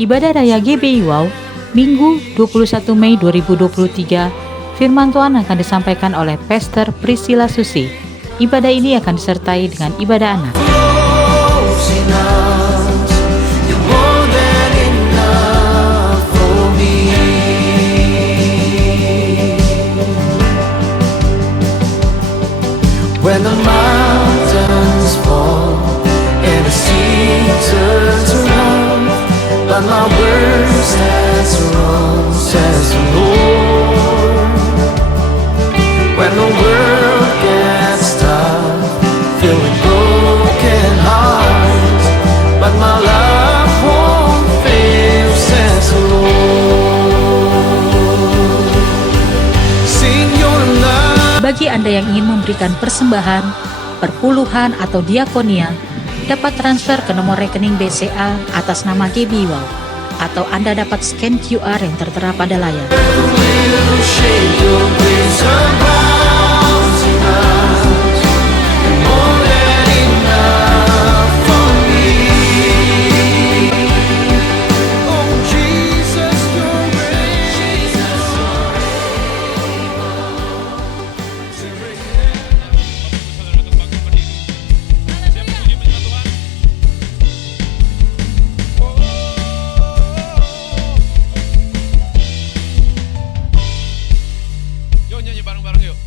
Ibadah Raya GBI Wow, Minggu 21 Mei 2023, firman Tuhan akan disampaikan oleh Pastor Priscilla Susi. Ibadah ini akan disertai dengan ibadah anak. When the mountains fall and the sea turns around, but my words has wrong, says the Lord. When the world gets tough, filled with broken hearts, but my love won't fail, says the Lord. Sing your love. Bagi Anda yang ingin memberikan persembahan, perpuluhan atau diakonia, dapat transfer ke nomor rekening BCA atas nama GBI Wow, atau Anda dapat scan QR yang tertera pada layar. Will shake your grace abound tonight, and more than enough for me. Oh Jesus, you're Yuk nyanyi bareng-bareng yuk.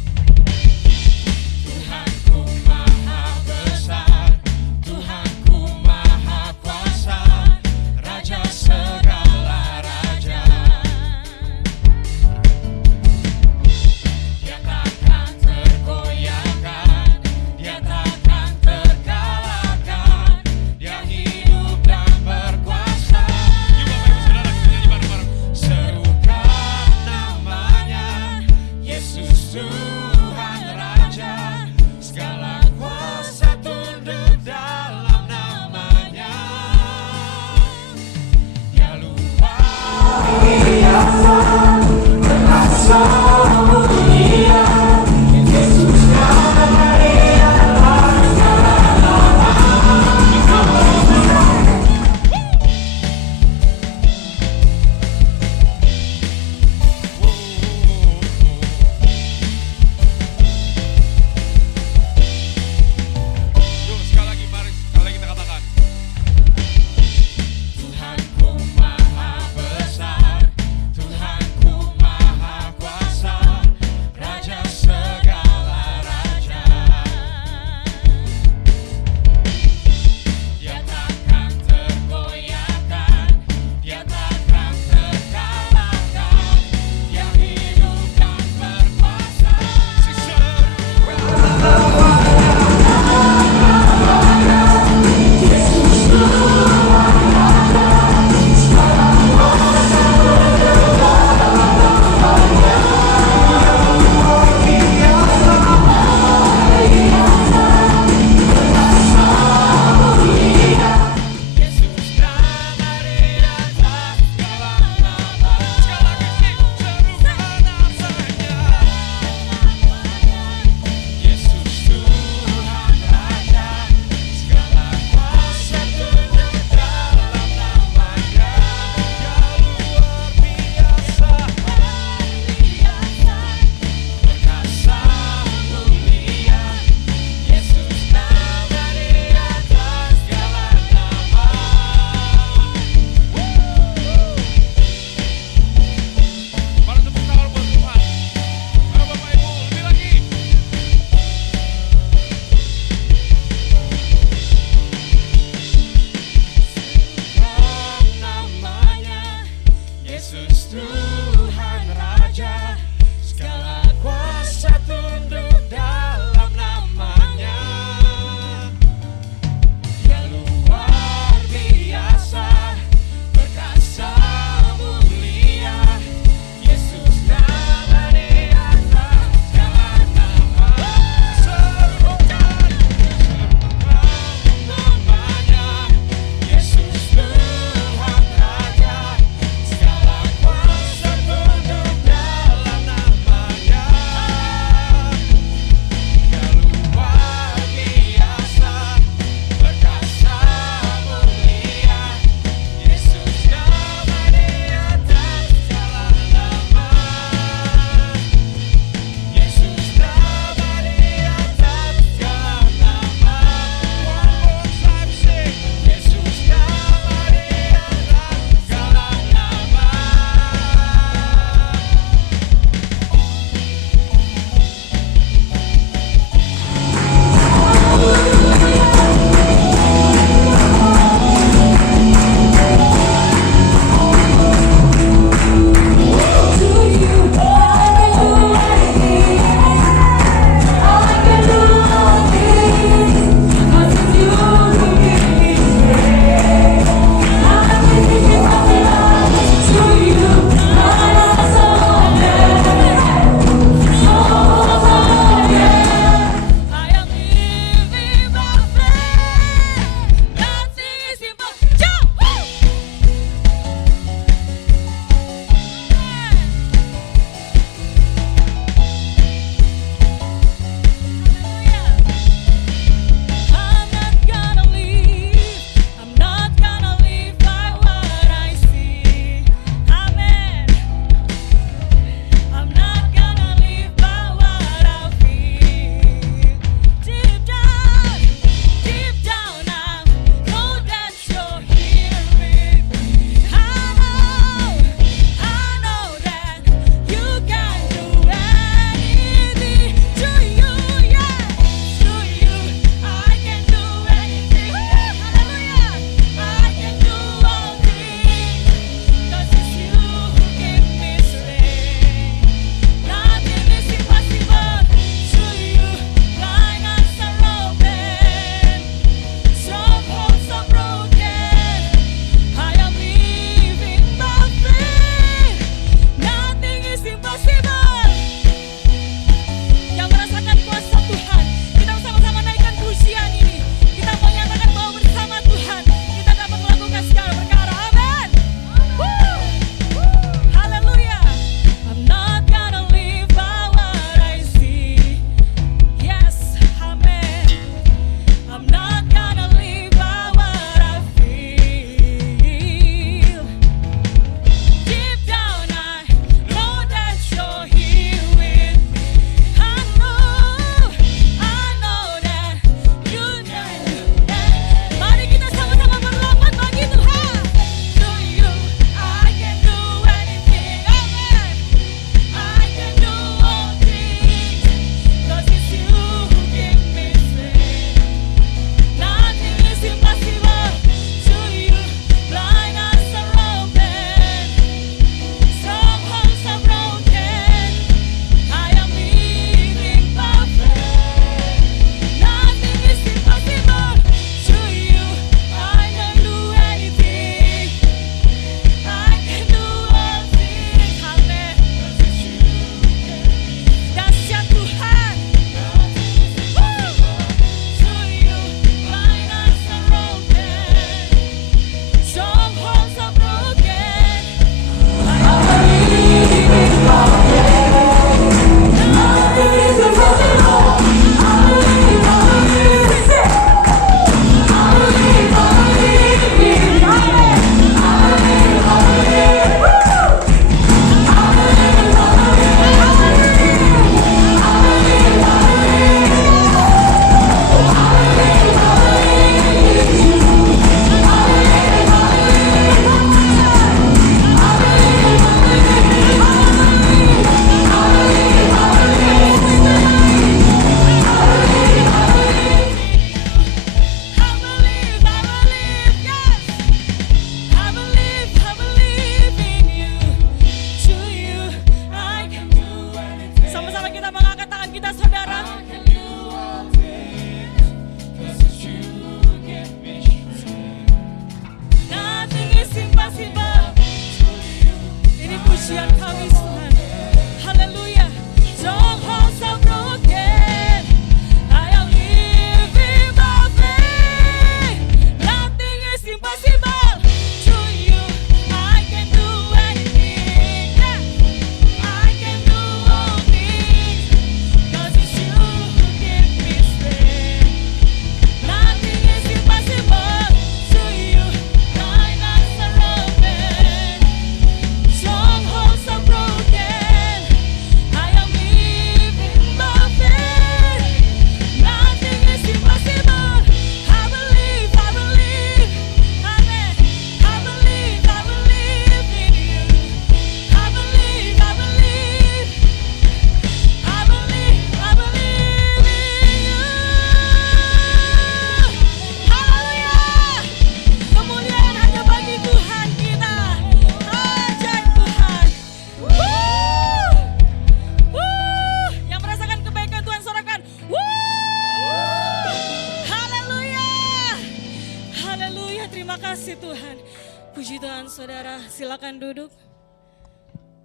Puji Tuhan saudara, silakan duduk.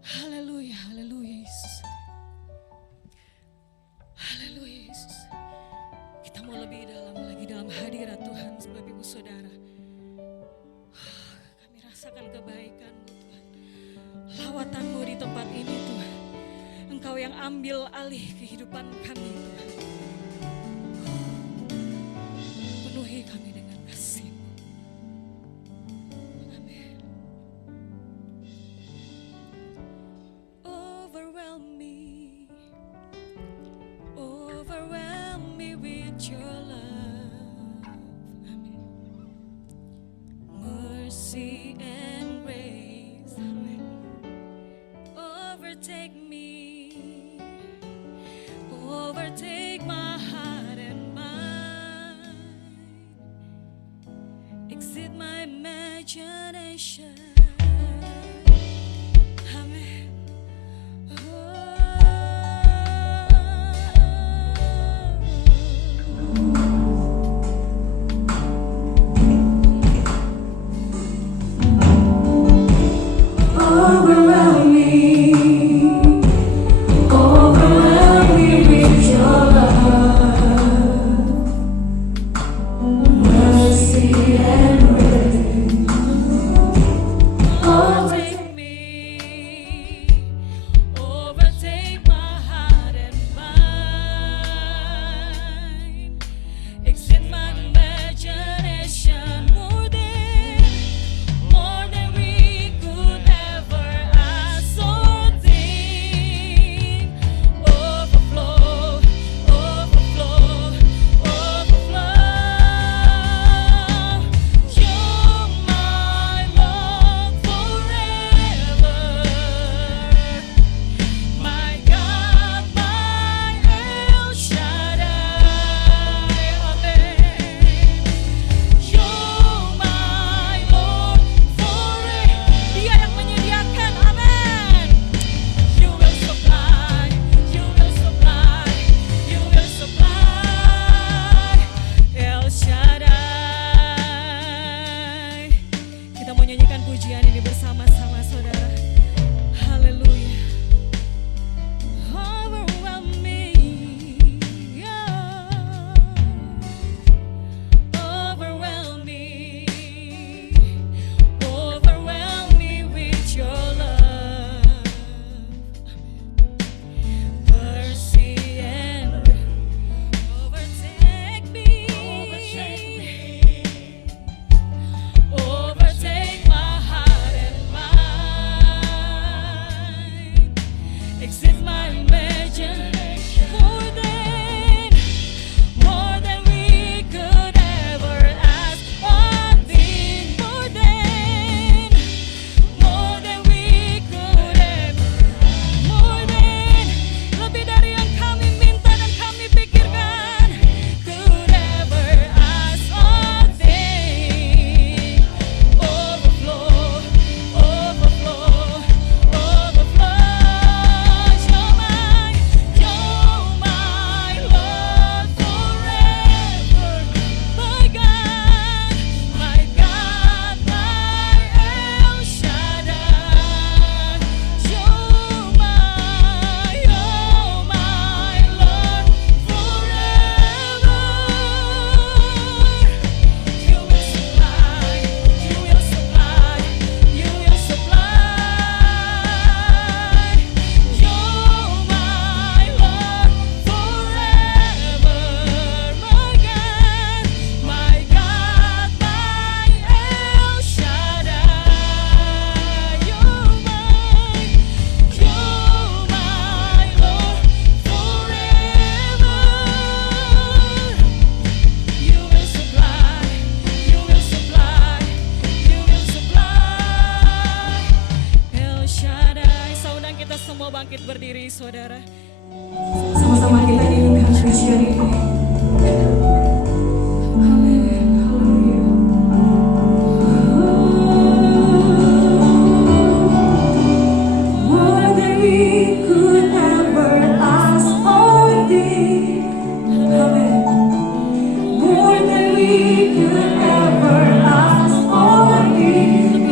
Haleluya, haleluya Yesus. Haleluya Yesus. Kita mau lebih dalam lagi dalam hadirat Tuhan Bapak Ibu Saudara. Kami rasakan kebaikan-Mu Tuhan. Lawatan-Mu di tempat ini Tuhan. Engkau yang ambil alih kehidupan kami Tuhan. Penuhi kami dengan kasih-Mu. Amin. Overwhelm me with your love. Amin. Mercy and grace. Amin. Overtake me. Overtake my heart and mind. Exceed my imagination. Amen. Overwhelm me with your love, mercy and grace. Overtake me, overtake my heart and mind. Exceed my imagination more than we could ever ask or think. Overflow, overflow, overflow. You're my Lord forever, my God, my El Shaddai. Amen. You're my Lord forever. Dia yang menyediakan. Amen. You will supply, you will supply, you will supply. El Shaddai. Kita mau nyanyikan pujian ini bersama-sama saudara. Haleluya. Overwhelm me, yeah. Overwhelm me with your love, mercy and overtake me, overtake my heart and mind, exceed my imagination more than we could ever ask or think, more than we could ever, lebih dari yang kami minta dan kami pikirkan, could ever ask or think. Overflow, overflow, overflow. You're my Lord forever, my God, my God, my El Shaddai. You're my Lord forever. You will supply, you will supply, you will supply. You're my Lord forever, my God, my God, my El Shaddai. You're my Lord forever. You will supply, you will supply, you will supply. El Shaddai. Saudara kita semua bangkit berdiri saudara. Sama-sama kita nyanyikan pujian ini. Amin. Haleluya. More than we could ever ask or think. Amen. More than we could ever ask or think.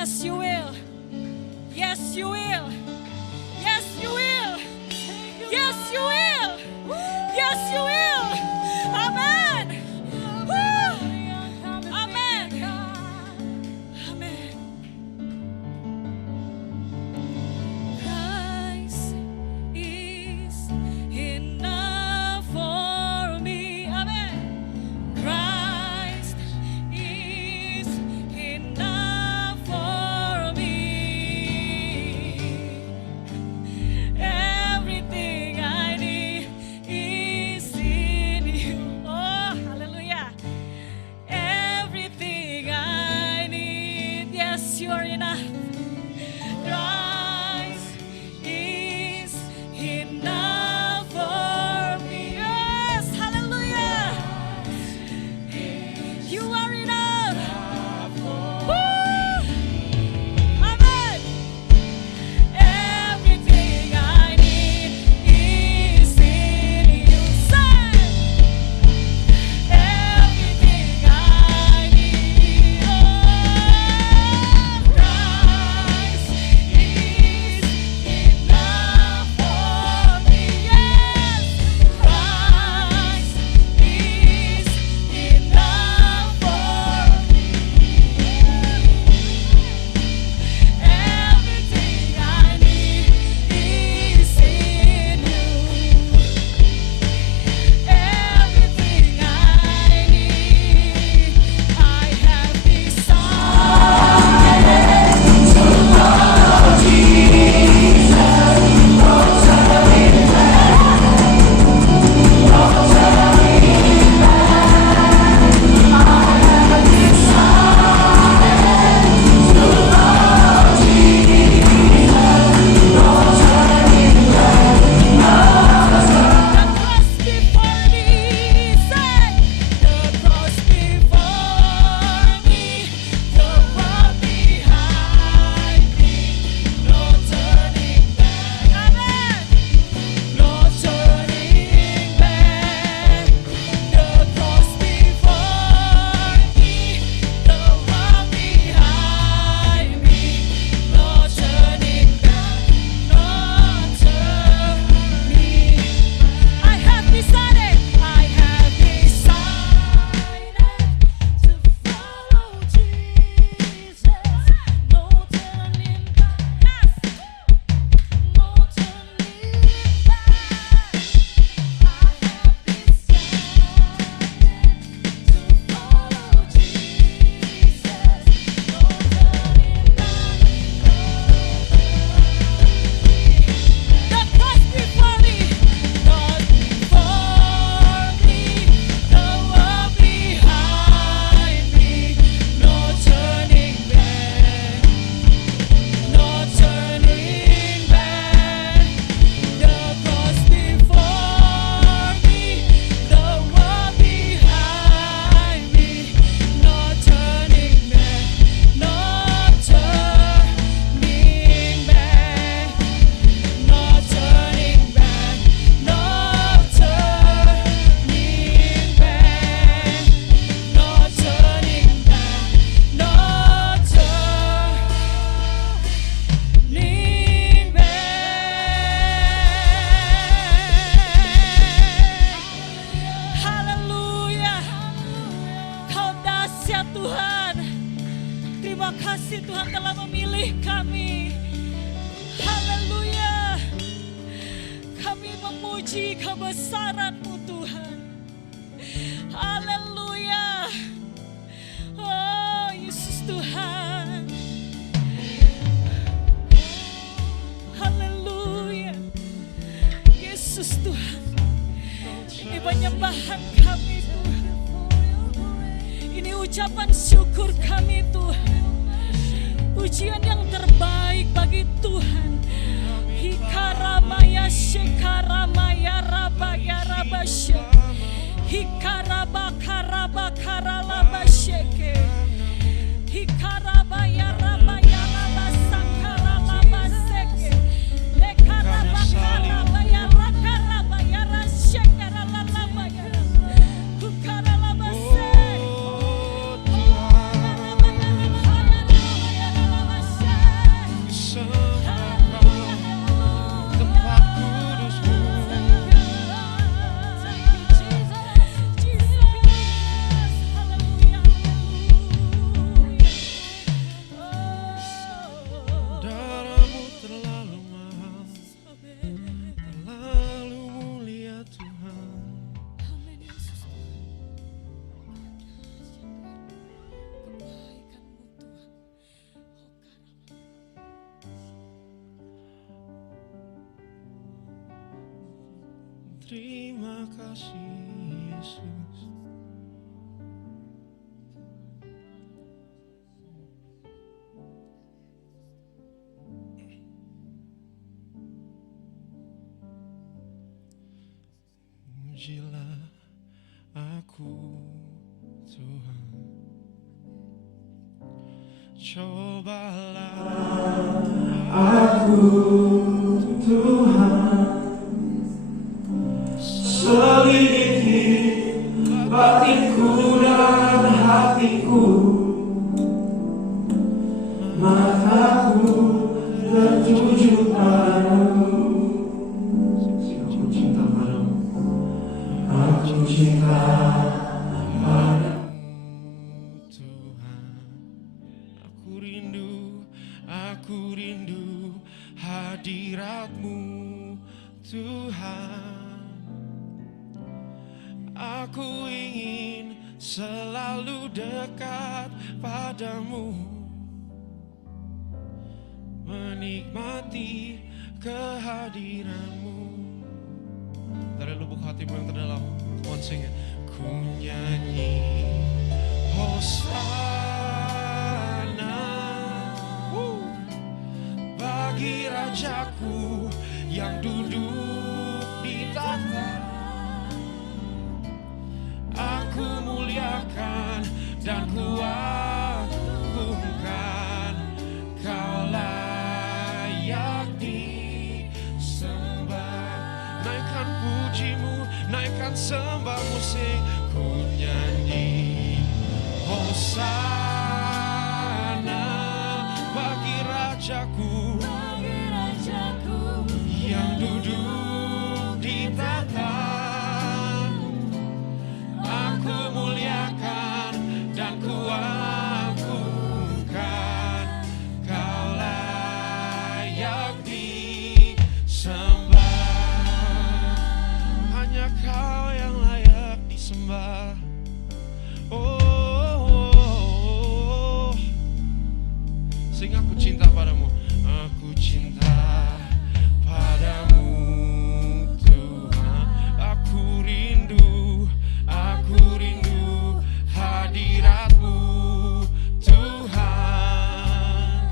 Yes, you will. Yes, you will. Yes, you will. Yes, you will. Yes, you will. Amen. Woo. Amen. Amen. Christ is enough for me. Amen. Christ is enough for me. Everything I need is in you. Oh, hallelujah. Everything I need, yes, you are enough. Christ is enough for me. Yes, hallelujah. You are enough. Woo! Amen. Everything I need is in you. Say, everything I need. Oh, Christ is enough for me. Yes, Christ is enough for me. Everything I need is in you. Everything I need, I have the cross before me. Say, the cross before me, the world behind me, no turning back. Amen. No turning back. The cross before me, the world behind me, no turning back. No turning. I have decided to follow Jesus. No turning back. No turning back. I have decided to follow Jesus. No turning back. The cross before me, cross before me, the world behind me, no turning back, no turning back. The cross before me, the world behind me, no turning back, no turning back. No turning back, no turning back, no turning back, no turning back. Haleluya. Kau dahsyat Tuhan. Terima kasih Tuhan telah memilih kami. Haleluya. Kami memuji kebesaran-Mu Tuhan. Haleluya. Oh Yesus Tuhan. Haleluya. Yesus Tuhan. Ini penyembahan kami Tuhan. Ini ucapan syukur kami Tuhan. Pujian yang terbaik bagi Tuhan. Hikaramaya shekaramaya rabaya rabashe. Hikarabakarabakaralabasheke. Hikarabaya rabaya rabasakaralabaseke. Lekarabakarabaya rakarabaya rashekaralabaya. Hukaralabase. Terima kasih Yesus. Pujilah aku Tuhan. Cobalah Selidiki batinku dan hatiku, mataku tertuju padamu. Aku cinta padamu, aku cinta padamu. Tuhan, aku rindu hadirat-Mu Tuhan. Aku ingin selalu dekat padamu, menikmati kehadiran-Mu. Dari lubuk hatimu yang terdalam, come on sing it. Ku nyanyi Hosana bagi Rajaku yang duduk di tahta. Aku muliakan dan kuagungkan, Kau layak disembah. Naikkan pujimu, naikkan sembahmu, sing. Ku nyanyi Hosana bagi Rajaku yang duduk di tahta. Aku muliakan dan kuagungkan, Kau layak disembah. Hanya Kau yang layak disembah. Oh, sing aku cinta padamu, aku cinta padamu Tuhan. Aku rindu hadirat-Mu Tuhan.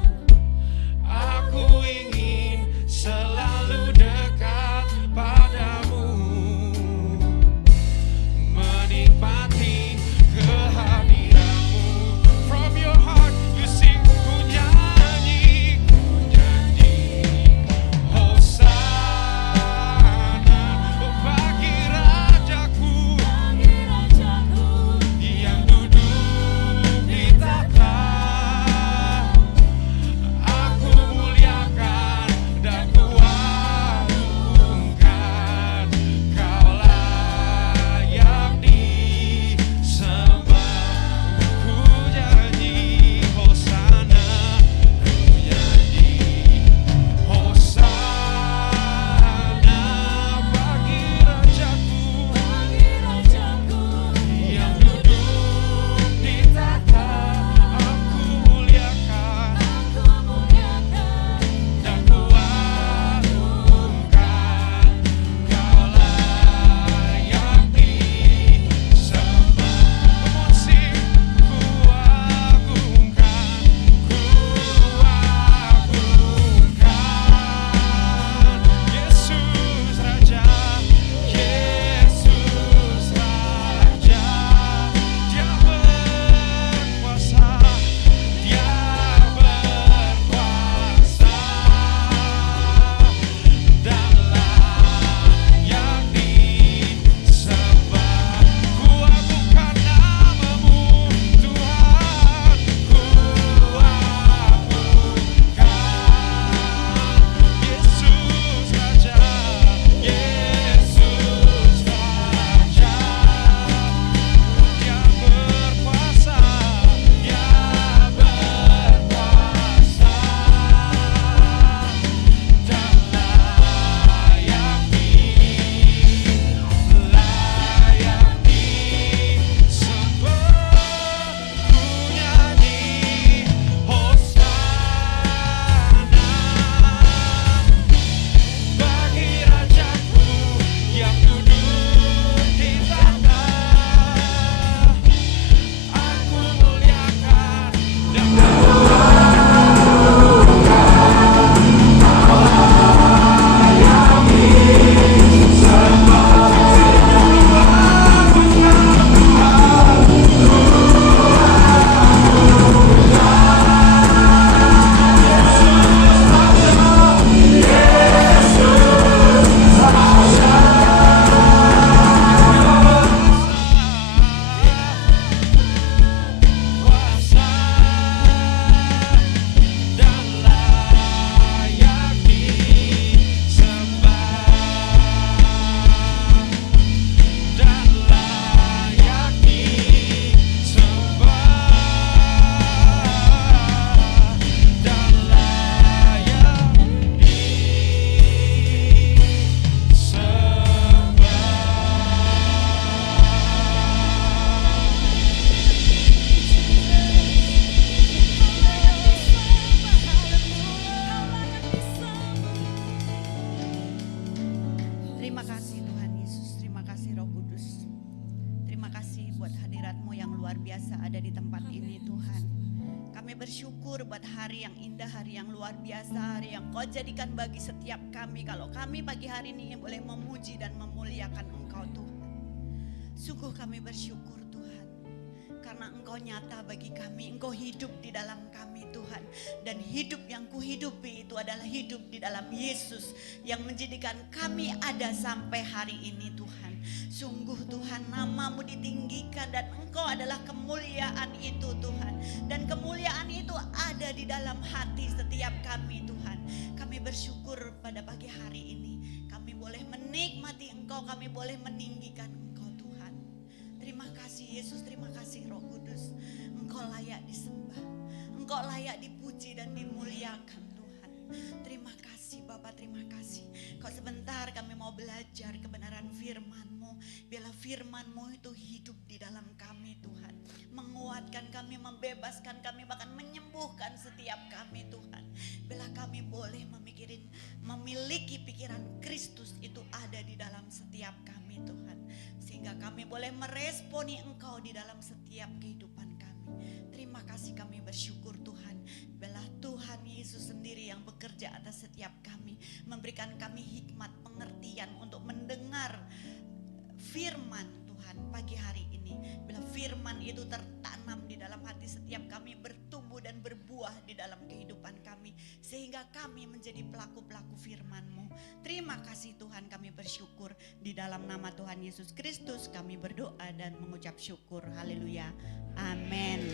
Aku ingin selalu dekat padamu, menikmati kehadiran-Mu. bersyukur buat hari yang indah, hari yang luar biasa, hari yang Kau jadikan bagi setiap kami. Kalau kami pagi hari ini boleh memuji dan memuliakan Engkau Tuhan. Sungguh kami bersyukur Tuhan, karena Engkau nyata bagi kami, Engkau hidup di dalam kami Tuhan. Dan hidup yang kuhidupi itu adalah hidup di dalam Yesus yang menjadikan kami ada sampai hari ini Tuhan. Sungguh Tuhan, nama-Mu ditinggikan dan Engkau adalah kemuliaan itu Tuhan. Dan kemuliaan itu ada di dalam hati setiap kami Tuhan. Kami bersyukur pada pagi hari ini. Kami boleh menikmati Engkau, kami boleh meninggikan Engkau Tuhan. Terima kasih Yesus, terima kasih Roh Kudus. Engkau layak disembah, Engkau layak dipuji dan dimuliakan Tuhan. Terima kasih Bapak, terima kasih. Kau sebentar kami mau belajar kebenaran firman-Mu. Biarlah firman-Mu itu hidup di dalam kami Tuhan. Menguatkan kami, membebaskan kami, bahkan menyembuhkan setiap kami Tuhan. Biarlah kami boleh memiliki pikiran Kristus itu ada di dalam setiap kami Tuhan. Sehingga kami boleh meresponi Engkau di dalam setiap kehidupan kami. Terima kasih, kami bersyukur Tuhan. Biarlah Tuhan Yesus sendiri yang bekerja atas setiap kami. Memberikan kami hikmat, pengertian untuk mendengar firman Tuhan pagi hari ini. Bila firman itu tertanam di dalam hati setiap kami, bertumbuh dan berbuah di dalam kehidupan kami, sehingga kami menjadi pelaku-pelaku firman-Mu. Terima kasih Tuhan, kami bersyukur. Di dalam nama Tuhan Yesus Kristus kami berdoa dan mengucap syukur. Haleluya. Amin.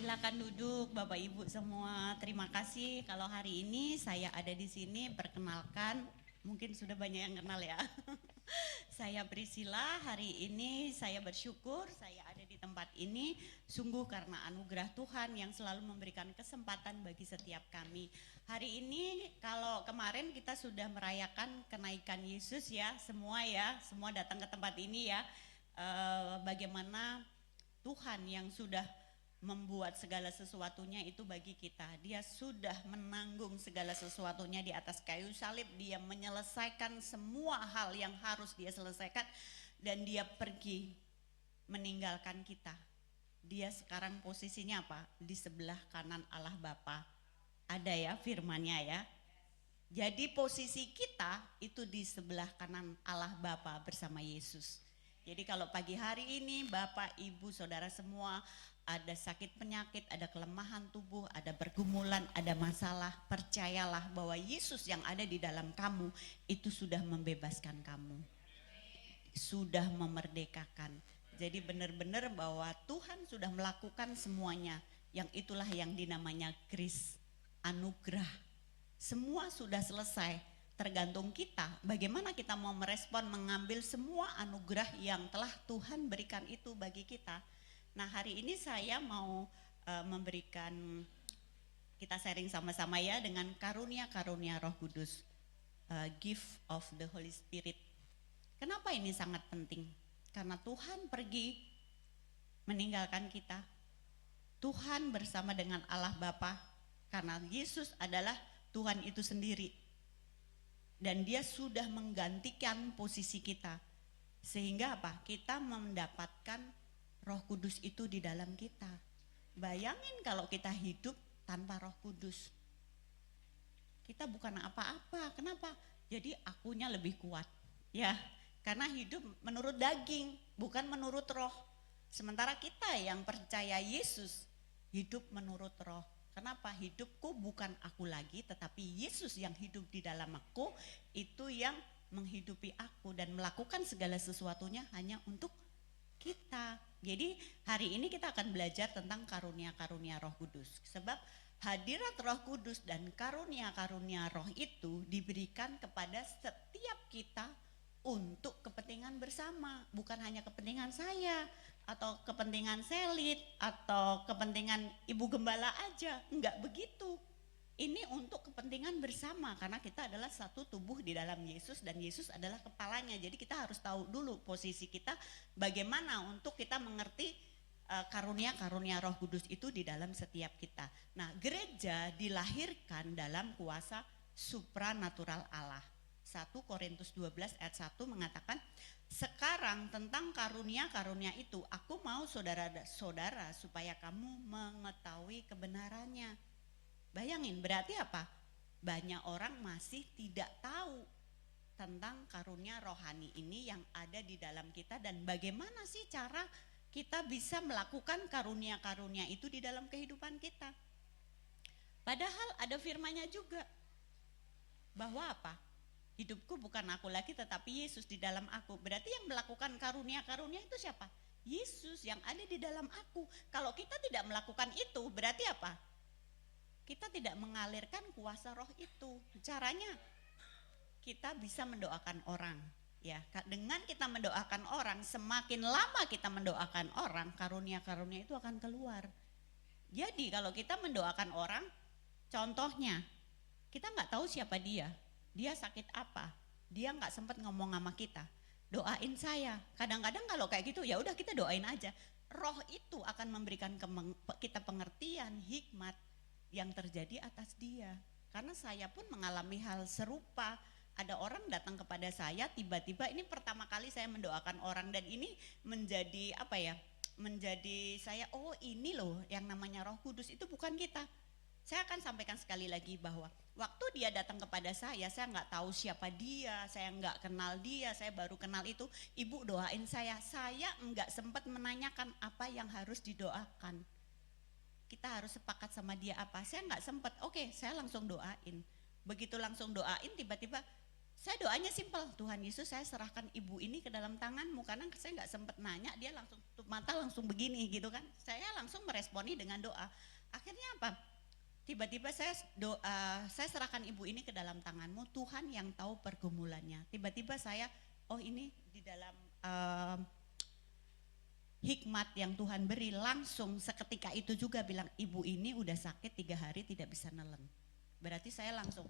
Silakan duduk Bapak Ibu semua. Terima kasih kalau hari ini saya ada di sini. Perkenalkan, mungkin sudah banyak yang kenal ya. Saya Priscilla, hari ini saya bersyukur saya ada di tempat ini sungguh karena anugerah Tuhan yang selalu memberikan kesempatan bagi setiap kami. Hari ini kalau kemarin kita sudah merayakan kenaikan Yesus ya, semua datang ke tempat ini ya. Bagaimana Tuhan yang sudah membuat segala sesuatunya itu bagi kita. Dia sudah menanggung segala sesuatunya di atas kayu salib. Dia menyelesaikan semua hal yang harus dia selesaikan. Dan dia pergi meninggalkan kita. Dia sekarang posisinya apa? Di sebelah kanan Allah Bapa. Ada ya firman-Nya ya. Jadi posisi kita itu di sebelah kanan Allah Bapa bersama Yesus. Jadi kalau pagi hari ini Bapak, Ibu, Saudara semua ada sakit penyakit, ada kelemahan tubuh, ada pergumulan, ada masalah, percayalah bahwa Yesus yang ada di dalam kamu itu sudah membebaskan kamu. Sudah memerdekakan. Jadi benar-benar bahwa Tuhan sudah melakukan semuanya. Yang itulah yang dinamanya grace, anugerah. Semua sudah selesai. Tergantung kita bagaimana kita mau merespon, mengambil semua anugerah yang telah Tuhan berikan itu bagi kita. Nah hari ini saya mau memberikan, kita sharing sama-sama ya dengan karunia-karunia Roh Kudus, gift of the Holy Spirit. Kenapa ini sangat penting? Karena Tuhan pergi meninggalkan kita. Tuhan bersama dengan Allah Bapa, karena Yesus adalah Tuhan itu sendiri. Dan dia sudah menggantikan posisi kita. Sehingga apa? Kita mendapatkan Roh Kudus itu di dalam kita. Bayangin kalau kita hidup tanpa Roh Kudus. Kita bukan apa-apa. Kenapa? Jadi akunya lebih kuat. Ya, karena hidup menurut daging, bukan menurut roh. Sementara kita yang percaya Yesus, hidup menurut roh. Kenapa? Hidupku bukan aku lagi, tetapi Yesus yang hidup di dalam aku, itu yang menghidupi aku dan melakukan segala sesuatunya hanya untuk kita. Jadi hari ini kita akan belajar tentang karunia-karunia Roh Kudus. Sebab hadirat Roh Kudus dan karunia-karunia Roh itu diberikan kepada setiap kita untuk kepentingan bersama. Bukan hanya kepentingan saya atau kepentingan Selit atau kepentingan Ibu Gembala aja. Enggak begitu. Ini untuk kepentingan bersama karena kita adalah satu tubuh di dalam Yesus dan Yesus adalah kepalanya. Jadi kita harus tahu dulu posisi kita bagaimana untuk kita mengerti karunia-karunia Roh Kudus itu di dalam setiap kita. Nah, gereja dilahirkan dalam kuasa supranatural Allah. 1 Korintus 12 ayat 1 mengatakan Sekarang tentang karunia-karunia itu, aku mau saudara-saudara supaya kamu mengetahui kebenarannya. Bayangin, berarti apa? Banyak orang masih tidak tahu tentang karunia rohani ini yang ada di dalam kita, dan bagaimana sih cara kita bisa melakukan karunia-karunia itu di dalam kehidupan kita. Padahal ada firman-Nya juga bahwa apa? Hidupku bukan aku lagi tetapi Yesus di dalam aku. Berarti yang melakukan karunia-karunia itu siapa? Yesus yang ada di dalam aku. Kalau kita tidak melakukan itu berarti apa? Kita tidak mengalirkan kuasa roh itu. Caranya kita bisa mendoakan orang. Ya, dengan kita mendoakan orang, semakin lama kita mendoakan orang, karunia-karunia itu akan keluar. Jadi kalau kita mendoakan orang, contohnya kita nggak tahu siapa dia sakit apa, dia nggak sempat ngomong sama kita, doain saya. Kadang-kadang kalau kayak gitu ya udah kita doain aja. Roh itu akan memberikan kita pengertian, hikmat yang terjadi atas dia. Karena saya pun mengalami hal serupa. Ada orang datang kepada saya tiba-tiba, ini pertama kali saya mendoakan orang, dan ini menjadi apa ya? Menjadi saya, oh ini loh yang namanya Roh Kudus, itu bukan kita. Saya akan sampaikan sekali lagi bahwa waktu dia datang kepada saya nggak tahu siapa dia, saya nggak kenal dia, saya baru kenal itu. Ibu doain saya nggak sempat menanyakan apa yang harus didoakan. Kita harus sepakat sama dia apa, saya nggak sempat. Oke, saya langsung doain. Begitu langsung doain, tiba-tiba saya doanya simpel, Tuhan Yesus saya serahkan ibu ini ke dalam tangan-Mu. Karena saya nggak sempat nanya, dia langsung tutup mata langsung begini gitu kan. Saya langsung meresponi dengan doa. Akhirnya apa? Tiba-tiba saya serahkan ibu ini ke dalam tangan-Mu, Tuhan yang tahu pergumulannya. Tiba-tiba saya, oh ini di dalam hikmat yang Tuhan beri, langsung seketika itu juga bilang, ibu ini udah sakit 3 hari tidak bisa nelen. Berarti saya langsung,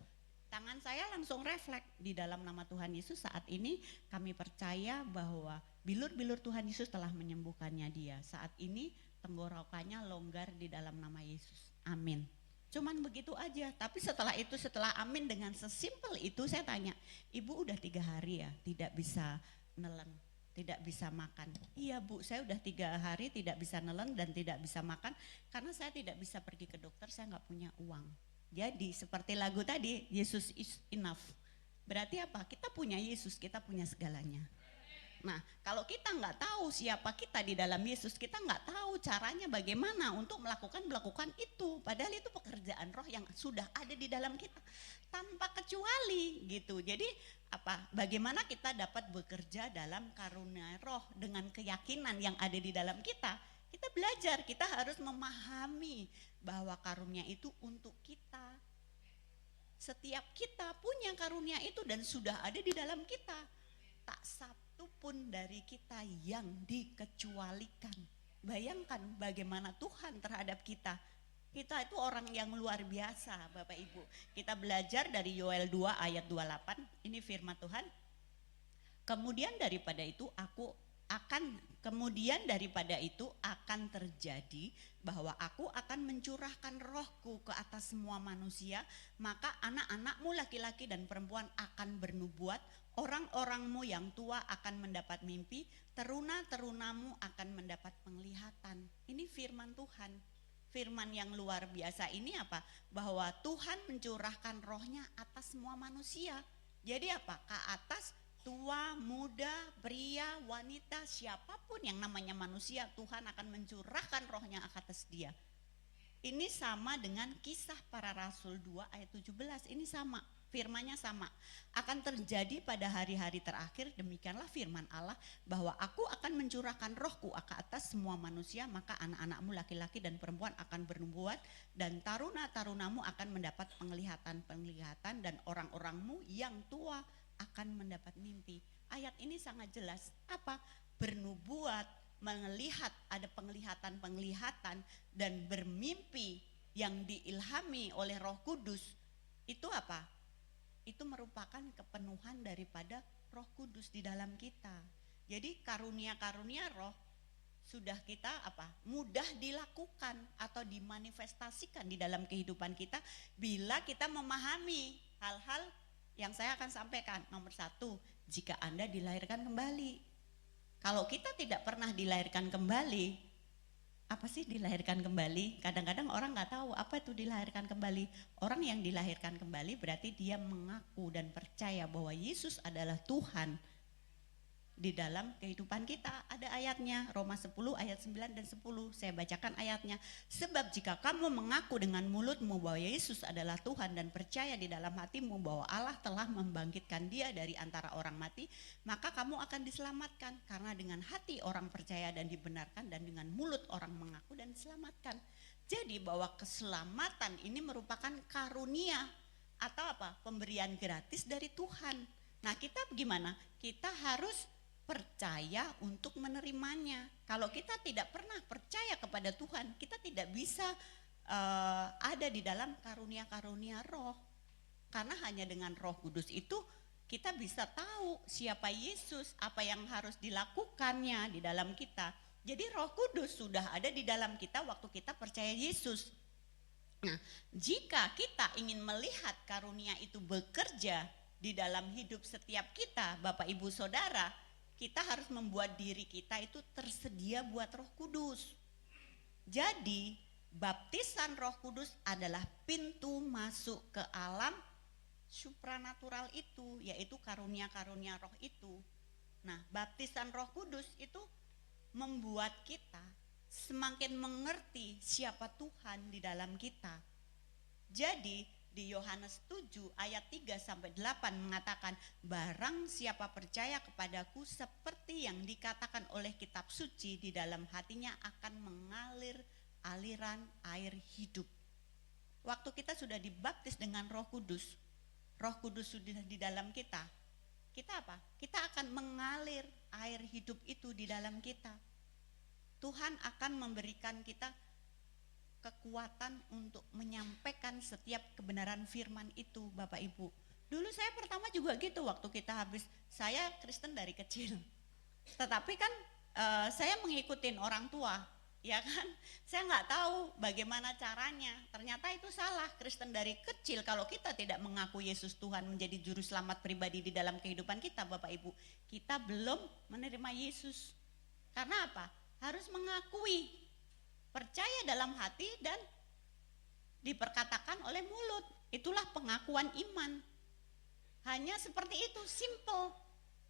tangan saya langsung refleks di dalam nama Tuhan Yesus. Saat ini kami percaya bahwa bilur-bilur Tuhan Yesus telah menyembuhkannya dia. Saat ini tenggorokannya longgar di dalam nama Yesus. Amin. Cuman begitu aja, tapi setelah itu, setelah amin dengan sesimpel itu, saya tanya, ibu udah 3 hari ya tidak bisa nelen, tidak bisa makan. Iya Bu, saya udah 3 hari tidak bisa nelen dan tidak bisa makan karena saya tidak bisa pergi ke dokter, saya nggak punya uang. Jadi seperti lagu tadi, Yesus is enough. Berarti apa? Kita punya Yesus, kita punya segalanya. Nah, kalau kita nggak tahu siapa kita di dalam Yesus, kita nggak tahu caranya bagaimana untuk melakukan itu. Padahal itu pekerjaan roh yang sudah ada di dalam kita tanpa kecuali gitu. Jadi apa? Bagaimana kita dapat bekerja dalam karunia roh dengan keyakinan yang ada di dalam kita? Kita belajar, kita harus memahami bahwa karunia itu untuk kita. Setiap kita punya karunia itu dan sudah ada di dalam kita. Tak satu pun dari kita yang dikecualikan. Bayangkan bagaimana Tuhan terhadap kita. Kita itu orang yang luar biasa Bapak Ibu. Kita belajar dari Yoel 2 ayat 28. Ini firman Tuhan. Kemudian daripada itu akan terjadi bahwa aku akan mencurahkan rohku ke atas semua manusia, maka anak-anakmu laki-laki dan perempuan akan bernubuat, orang-orangmu yang tua akan mendapat mimpi, teruna-terunamu akan mendapat penglihatan. Ini firman Tuhan. Firman yang luar biasa ini apa? Bahwa Tuhan mencurahkan rohnya atas semua manusia. Jadi apa? Ke atas tua, muda, pria, wanita, siapapun yang namanya manusia, Tuhan akan mencurahkan rohnya atas dia. Ini sama dengan Kisah Para Rasul 2 ayat 17, ini sama, firmannya sama. Akan terjadi pada hari-hari terakhir, demikianlah firman Allah, bahwa aku akan mencurahkan rohku ke atas semua manusia, maka anak-anakmu laki-laki dan perempuan akan bernubuat, dan taruna-tarunamu akan mendapat penglihatan, dan orang-orangmu yang tua akan mendapat mimpi. Ayat ini sangat jelas. Apa? Bernubuat, melihat, ada penglihatan-penglihatan dan bermimpi yang diilhami oleh Roh Kudus. Itu apa? Itu merupakan kepenuhan daripada Roh Kudus di dalam kita. Jadi karunia-karunia roh sudah kita apa? Mudah dilakukan atau dimanifestasikan di dalam kehidupan kita bila kita memahami hal-hal yang saya akan sampaikan. Nomor 1, jika Anda dilahirkan kembali. Kalau kita tidak pernah dilahirkan kembali, apa sih dilahirkan kembali? Kadang-kadang orang nggak tahu apa itu dilahirkan kembali. Orang yang dilahirkan kembali berarti dia mengaku dan percaya bahwa Yesus adalah Tuhan di dalam kehidupan kita. Ada ayatnya, Roma 10 ayat 9 dan 10. Saya bacakan ayatnya. Sebab jika kamu mengaku dengan mulutmu bahwa Yesus adalah Tuhan dan percaya di dalam hatimu bahwa Allah telah membangkitkan dia dari antara orang mati, maka kamu akan diselamatkan. Karena dengan hati orang percaya dan dibenarkan, dan dengan mulut orang mengaku dan diselamatkan. Jadi bahwa keselamatan ini merupakan karunia atau apa? Pemberian gratis dari Tuhan. Nah, kita gimana? Kita harus percaya untuk menerimanya. Kalau kita tidak pernah percaya kepada Tuhan, kita tidak bisa ada di dalam karunia-karunia roh. Karena hanya dengan Roh Kudus itu kita bisa tahu siapa Yesus, apa yang harus dilakukannya di dalam kita. Jadi Roh Kudus sudah ada di dalam kita waktu kita percaya Yesus. Nah, jika kita ingin melihat karunia itu bekerja di dalam hidup setiap kita, Bapak Ibu Saudara, kita harus membuat diri kita itu tersedia buat Roh Kudus. Jadi baptisan Roh Kudus adalah pintu masuk ke alam supranatural itu, yaitu karunia-karunia roh itu. Nah, baptisan Roh Kudus itu membuat kita semakin mengerti siapa Tuhan di dalam kita. Jadi di Yohanes 7 ayat 3 sampai 8 mengatakan, barang siapa percaya kepadaku seperti yang dikatakan oleh kitab suci, di dalam hatinya akan mengalir aliran air hidup. Waktu kita sudah dibaptis dengan Roh Kudus sudah di dalam kita apa? Kita akan mengalir air hidup itu di dalam kita. Tuhan akan memberikan kita kekuatan untuk menyampaikan setiap kebenaran firman itu, Bapak Ibu. Dulu saya pertama juga gitu waktu kita saya Kristen dari kecil. Tetapi kan saya mengikutin orang tua, ya kan? Saya nggak tahu bagaimana caranya. Ternyata itu salah. Kristen dari kecil, kalau kita tidak mengaku Yesus Tuhan menjadi juru selamat pribadi di dalam kehidupan kita, Bapak Ibu, kita belum menerima Yesus. Karena apa? Harus mengakui, percaya dalam hati dan diperkatakan oleh mulut. Itulah pengakuan iman. Hanya seperti itu, simple.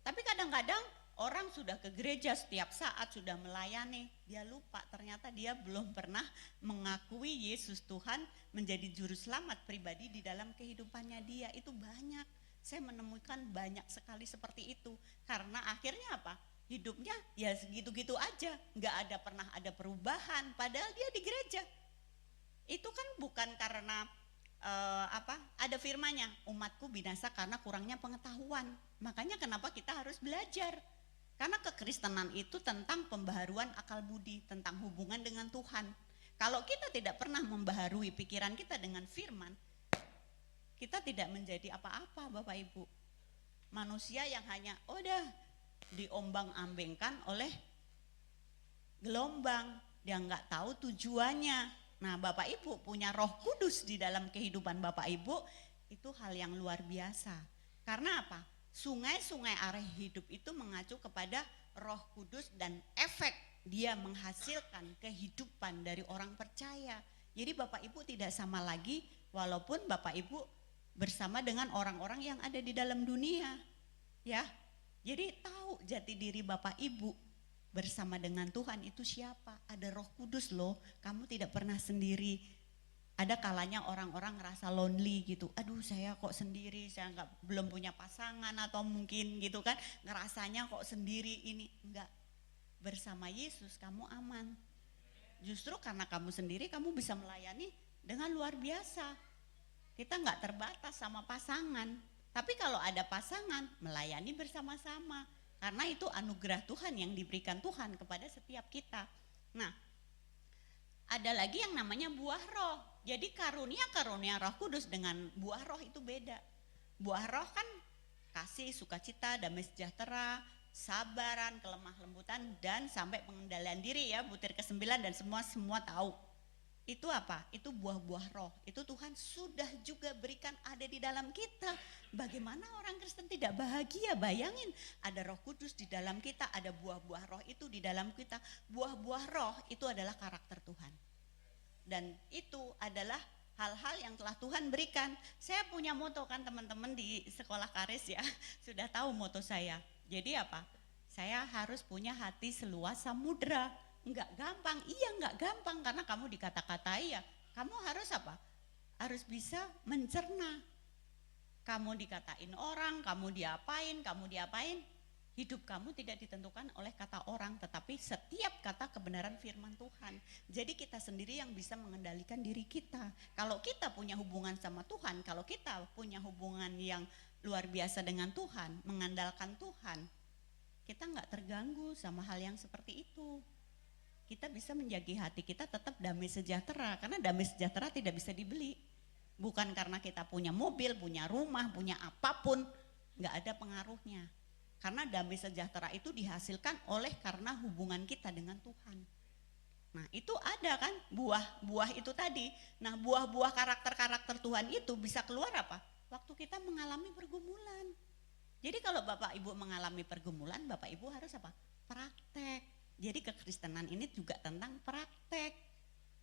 Tapi kadang-kadang orang sudah ke gereja setiap saat, sudah melayani, dia lupa ternyata dia belum pernah mengakui Yesus Tuhan menjadi juru selamat pribadi di dalam kehidupannya dia. Itu banyak, saya menemukan banyak sekali seperti itu. Karena akhirnya apa? Hidupnya ya segitu-gitu aja, nggak pernah ada perubahan, padahal dia di gereja. Itu kan bukan karena ada firman-Nya, umatku binasa karena kurangnya pengetahuan. Makanya kenapa kita harus belajar? Karena kekristenan itu tentang pembaharuan akal budi, tentang hubungan dengan Tuhan. Kalau kita tidak pernah membaharui pikiran kita dengan firman, kita tidak menjadi apa-apa, Bapak Ibu. Manusia yang hanya udah diombang-ambingkan oleh gelombang, dia nggak tahu tujuannya. Nah, Bapak Ibu punya Roh Kudus di dalam kehidupan Bapak Ibu, itu hal yang luar biasa. Karena apa? Sungai-sungai air hidup itu mengacu kepada Roh Kudus dan efek dia menghasilkan kehidupan dari orang percaya. Jadi Bapak Ibu tidak sama lagi walaupun Bapak Ibu bersama dengan orang-orang yang ada di dalam dunia. Ya. Jadi tahu jati diri Bapak Ibu bersama dengan Tuhan itu siapa? Ada Roh Kudus loh, kamu tidak pernah sendiri. Ada kalanya orang-orang ngerasa lonely gitu, aduh saya kok sendiri, saya belum punya pasangan atau mungkin gitu kan, ngerasanya kok sendiri ini. Enggak, bersama Yesus kamu aman. Justru karena kamu sendiri kamu bisa melayani dengan luar biasa. Kita nggak terbatas sama pasangan. Tapi kalau ada pasangan, melayani bersama-sama. Karena itu anugerah Tuhan yang diberikan Tuhan kepada setiap kita. Nah, ada lagi yang namanya buah roh. Jadi karunia-karunia Roh Kudus dengan buah roh itu beda. Buah roh kan kasih, sukacita, damai sejahtera, sabaran, kelemah lembutan, dan sampai pengendalian diri ya, butir ke-9 dan semua tahu. Itu apa? Itu buah-buah roh. Itu Tuhan sudah juga berikan ada di dalam kita. Bagaimana orang Kristen tidak bahagia? Bayangin, ada Roh Kudus di dalam kita, ada buah-buah roh itu di dalam kita. Buah-buah roh itu adalah karakter Tuhan. Dan itu adalah hal-hal yang telah Tuhan berikan. Saya punya moto kan teman-teman di sekolah karis ya, sudah tahu moto saya. Jadi apa? Saya harus punya hati seluas samudra. Enggak gampang, iya enggak gampang karena kamu dikata-katai ya. Kamu harus apa? Harus bisa mencerna. Kamu dikatain orang, kamu diapain. Hidup kamu tidak ditentukan oleh kata orang, tetapi setiap kata kebenaran firman Tuhan. Jadi kita sendiri yang bisa mengendalikan diri kita. Kalau kita punya hubungan sama Tuhan, kalau kita punya hubungan yang luar biasa dengan Tuhan, mengandalkan Tuhan, kita enggak terganggu sama hal yang seperti itu. Kita bisa menjaga hati kita tetap damai sejahtera, karena damai sejahtera tidak bisa dibeli. Bukan karena kita punya mobil, punya rumah, punya apapun, nggak ada pengaruhnya. Karena damai sejahtera itu dihasilkan oleh karena hubungan kita dengan Tuhan. Nah itu ada kan buah-buah itu tadi. Nah buah-buah karakter-karakter Tuhan itu bisa keluar apa? Waktu kita mengalami pergumulan. Jadi kalau Bapak Ibu mengalami pergumulan, Bapak Ibu harus apa? Praktek. Jadi kekristenan ini juga tentang praktek,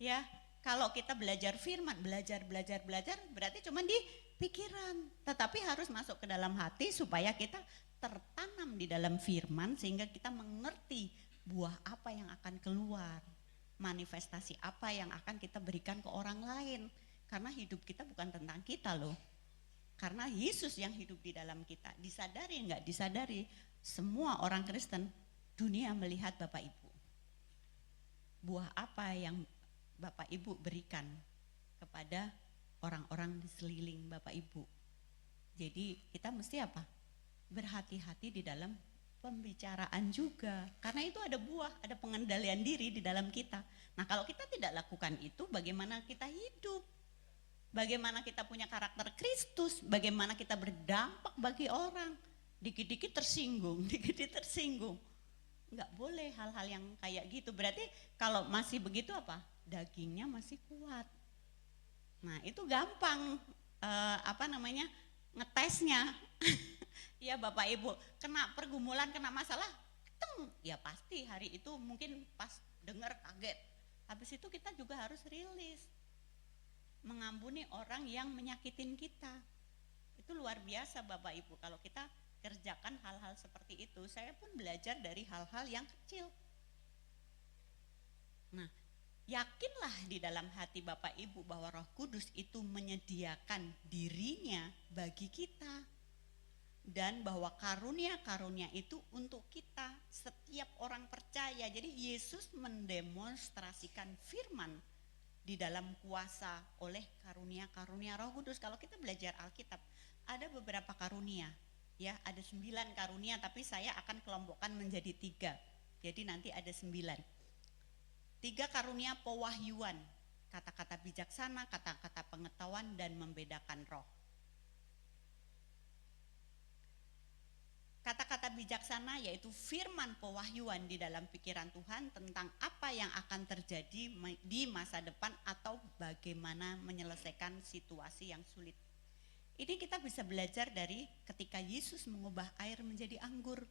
ya. Kalau kita belajar firman, belajar, berarti cuma di pikiran. Tetapi harus masuk ke dalam hati supaya kita tertanam di dalam firman sehingga kita mengerti buah apa yang akan keluar, manifestasi apa yang akan kita berikan ke orang lain. Karena hidup kita bukan tentang kita loh. Karena Yesus yang hidup di dalam kita, disadari nggak disadari, semua orang Kristen dunia melihat Bapak Ibu. Buah apa yang Bapak Ibu berikan kepada orang-orang di sekeliling Bapak Ibu. Jadi kita mesti apa? Berhati-hati di dalam pembicaraan juga. Karena itu ada buah, ada pengendalian diri di dalam kita. Nah kalau kita tidak lakukan itu, bagaimana kita hidup? Bagaimana kita punya karakter Kristus? Bagaimana kita berdampak bagi orang? Dikit-dikit tersinggung, Enggak boleh hal-hal yang kayak gitu. Berarti kalau masih begitu apa? Dagingnya masih kuat. Nah itu gampang ngetesnya. Ya Bapak Ibu, kena pergumulan, kena masalah, ya pasti hari itu mungkin pas dengar kaget. Habis itu kita juga harus rilis. Mengampuni orang yang menyakitin kita. Itu luar biasa Bapak Ibu kalau kita kerjakan hal-hal seperti itu. Saya pun belajar dari hal-hal yang kecil. Nah, yakinlah di dalam hati Bapak Ibu bahwa Roh Kudus itu menyediakan dirinya bagi kita. Dan bahwa karunia-karunia itu untuk kita, setiap orang percaya. Jadi Yesus mendemonstrasikan firman di dalam kuasa oleh karunia-karunia Roh Kudus. Kalau kita belajar Alkitab, ada beberapa karunia. Ya, ada 9 karunia, tapi saya akan kelompokkan menjadi 3. Jadi nanti ada 9. 3 karunia pewahyuan, kata-kata bijaksana, kata-kata pengetahuan, dan membedakan roh. Kata-kata bijaksana yaitu firman pewahyuan di dalam pikiran Tuhan tentang apa yang akan terjadi di masa depan atau bagaimana menyelesaikan situasi yang sulit. Ini kita bisa belajar dari ketika Yesus mengubah air menjadi anggur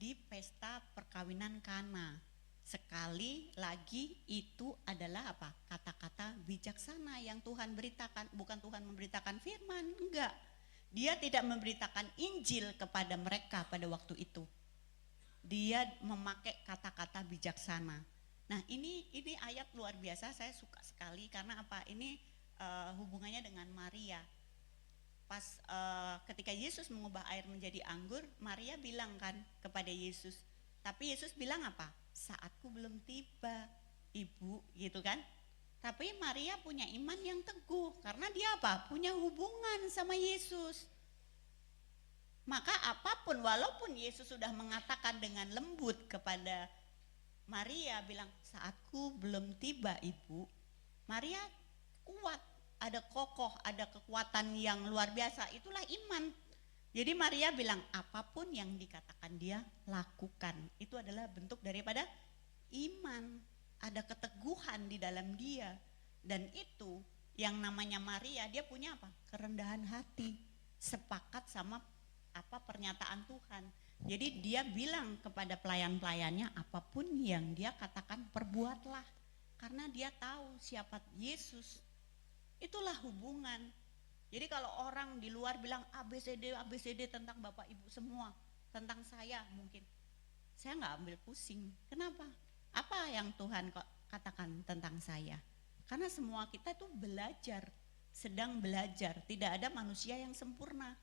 di pesta perkawinan Kana. Sekali lagi itu adalah apa? Kata-kata bijaksana yang Tuhan beritakan, bukan Tuhan memberitakan firman, enggak. Dia tidak memberitakan Injil kepada mereka pada waktu itu. Dia memakai kata-kata bijaksana. Nah, ini ayat luar biasa, saya suka sekali karena apa? Ini hubungannya dengan Maria. Pas ketika Yesus mengubah air menjadi anggur, Maria bilang kan kepada Yesus. Tapi Yesus bilang apa? Saatku belum tiba, Ibu, gitu kan? Tapi Maria punya iman yang teguh karena dia apa? Punya hubungan sama Yesus. Maka apapun, walaupun Yesus sudah mengatakan dengan lembut kepada Maria, bilang saatku belum tiba Ibu. Maria kuat, ada kokoh, ada kekuatan yang luar biasa, itulah iman. Jadi Maria bilang apapun yang dikatakan dia lakukan. Itu adalah bentuk daripada iman. Ada keteguhan di dalam dia. Dan itu yang namanya Maria, dia punya apa? Kerendahan hati, sepakat sama apa pernyataan Tuhan. Jadi dia bilang kepada pelayan-pelayannya, apapun yang dia katakan perbuatlah. Karena dia tahu siapa Yesus. Itulah hubungan. Jadi kalau orang di luar bilang ABCD tentang Bapak Ibu semua, tentang saya mungkin, saya nggak ambil pusing. Kenapa? Apa yang Tuhan katakan tentang saya? Karena semua kita tuh belajar, sedang belajar. Tidak ada manusia yang sempurna.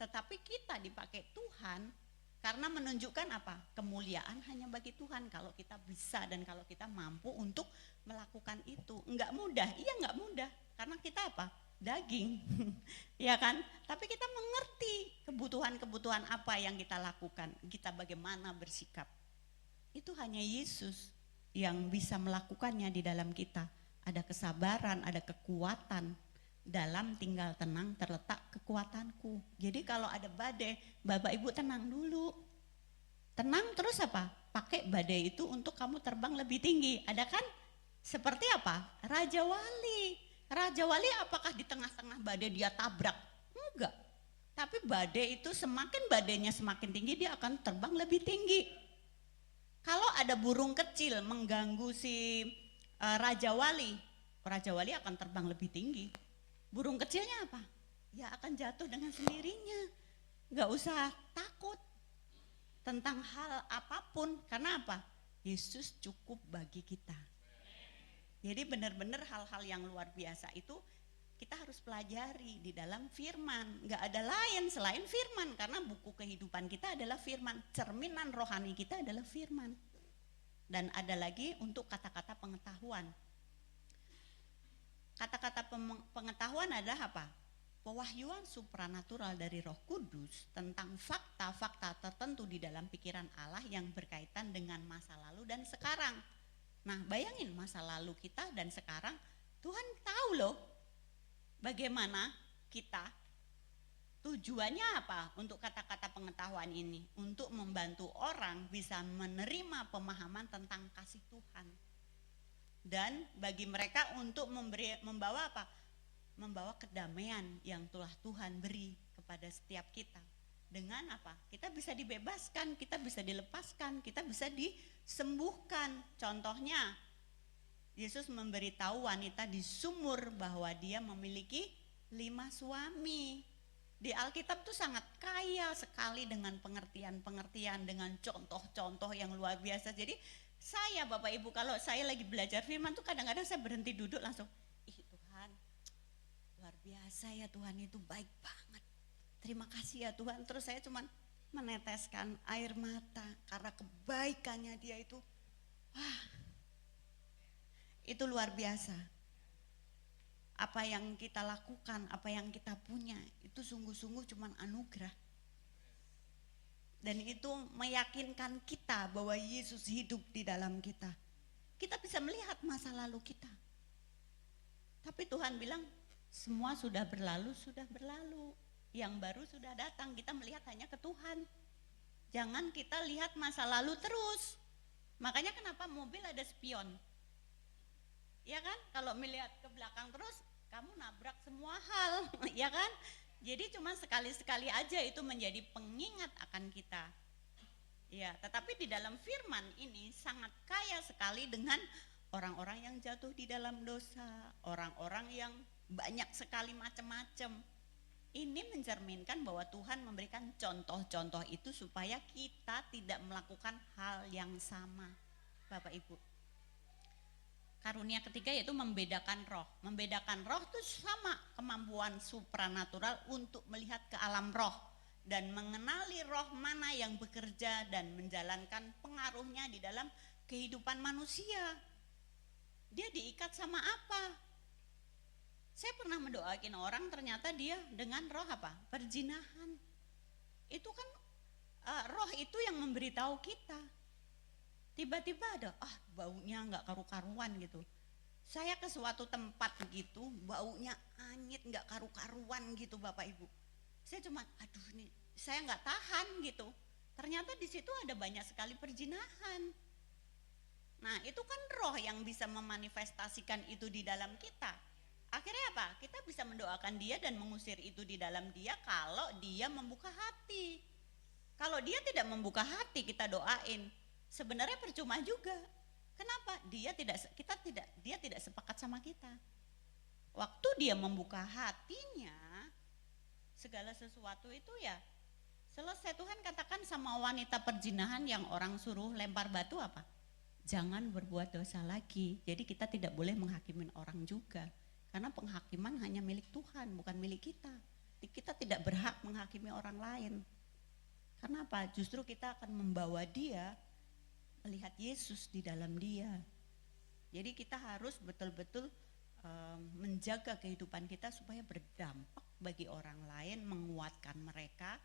Tetapi kita dipakai Tuhan karena menunjukkan apa? Kemuliaan hanya bagi Tuhan kalau kita bisa dan kalau kita mampu untuk melakukan itu. Enggak mudah, iya enggak mudah. Karena kita apa? Daging, ya kan? Tapi kita mengerti kebutuhan-kebutuhan apa yang kita lakukan. Kita bagaimana bersikap. Itu hanya Yesus yang bisa melakukannya di dalam kita. Ada kesabaran, ada kekuatan. Dalam tinggal tenang terletak kekuatanku. Jadi kalau ada badai, Bapak Ibu tenang dulu. Tenang terus apa? Pakai badai itu untuk kamu terbang lebih tinggi. Ada kan? Seperti apa? Raja Wali. Raja Wali apakah di tengah-tengah badai dia tabrak? Enggak. Tapi badai itu semakin badainya semakin tinggi dia akan terbang lebih tinggi. Kalau ada burung kecil mengganggu si Raja Wali akan terbang lebih tinggi. Burung kecilnya apa? Ya akan jatuh dengan sendirinya. Gak usah takut tentang hal apapun. Karena apa? Yesus cukup bagi kita. Jadi benar-benar hal-hal yang luar biasa itu kita harus pelajari di dalam firman. Gak ada lain selain firman. Karena buku kehidupan kita adalah firman. Cerminan rohani kita adalah firman. Dan ada lagi untuk kata-kata pengetahuan. Kata-kata pengetahuan adalah apa? Pewahyuan supranatural dari Roh Kudus tentang fakta-fakta tertentu di dalam pikiran Allah yang berkaitan dengan masa lalu dan sekarang. Nah, bayangin masa lalu kita dan sekarang, Tuhan tahu loh bagaimana kita. Tujuannya apa untuk kata-kata pengetahuan ini? Untuk membantu orang bisa menerima pemahaman tentang kasih Tuhan. Dan bagi mereka untuk membawa apa? Membawa kedamaian yang telah Tuhan beri kepada setiap kita. Dengan apa? Kita bisa dibebaskan, kita bisa dilepaskan, kita bisa disembuhkan. Contohnya, Yesus memberitahu wanita di sumur bahwa dia memiliki 5 suami. Di Alkitab tuh sangat kaya sekali dengan pengertian-pengertian, dengan contoh-contoh yang luar biasa. Jadi saya Bapak Ibu kalau saya lagi belajar firman tuh kadang-kadang saya berhenti duduk langsung, ih Tuhan luar biasa ya Tuhan itu baik banget. Terima kasih ya Tuhan. Terus saya cuman meneteskan air mata karena kebaikannya dia itu, wah itu luar biasa. Apa yang kita lakukan, apa yang kita punya, itu sungguh-sungguh cuman anugerah. Dan itu meyakinkan kita bahwa Yesus hidup di dalam kita. Kita bisa melihat masa lalu kita. Tapi Tuhan bilang, semua sudah berlalu, sudah berlalu. Yang baru sudah datang, kita melihat hanya ke Tuhan. Jangan kita lihat masa lalu terus. Makanya kenapa mobil ada spion. Ya kan, kalau melihat ke belakang terus, kamu nabrak semua hal, ya kan? Jadi cuma sekali-sekali aja itu menjadi pengingat akan kita. Ya, tetapi di dalam firman ini sangat kaya sekali dengan orang-orang yang jatuh di dalam dosa, orang-orang yang banyak sekali macam-macam. Ini mencerminkan bahwa Tuhan memberikan contoh-contoh itu supaya kita tidak melakukan hal yang sama, Bapak Ibu. Karunia ketiga yaitu membedakan roh. Membedakan roh itu sama kemampuan supranatural untuk melihat ke alam roh dan mengenali roh mana yang bekerja dan menjalankan pengaruhnya di dalam kehidupan manusia. Dia diikat sama apa? Saya pernah mendoakan orang ternyata dia dengan roh apa? Perzinahan. Itu kan roh itu yang memberitahu kita. Tiba-tiba ada, baunya nggak karu-karuan gitu. Saya ke suatu tempat gitu, baunya anyit nggak karu-karuan gitu Bapak Ibu. Saya cuma, aduh nih, saya nggak tahan gitu. Ternyata di situ ada banyak sekali perzinahan. Nah, itu kan roh yang bisa memanifestasikan itu di dalam kita. Akhirnya apa? Kita bisa mendoakan dia dan mengusir itu di dalam dia kalau dia membuka hati. Kalau dia tidak membuka hati, kita doain, sebenarnya percuma juga. Kenapa? Dia tidak sepakat sama kita. Waktu dia membuka hatinya, segala sesuatu itu ya selesai. Tuhan katakan sama wanita perzinahan yang orang suruh lempar batu apa? Jangan berbuat dosa lagi. Jadi kita tidak boleh menghakimin orang juga. Karena penghakiman hanya milik Tuhan, bukan milik kita. Kita tidak berhak menghakimi orang lain. Karena apa? Justru kita akan membawa dia melihat Yesus di dalam dia. Jadi kita harus betul-betul menjaga kehidupan kita supaya berdampak bagi orang lain, menguatkan mereka.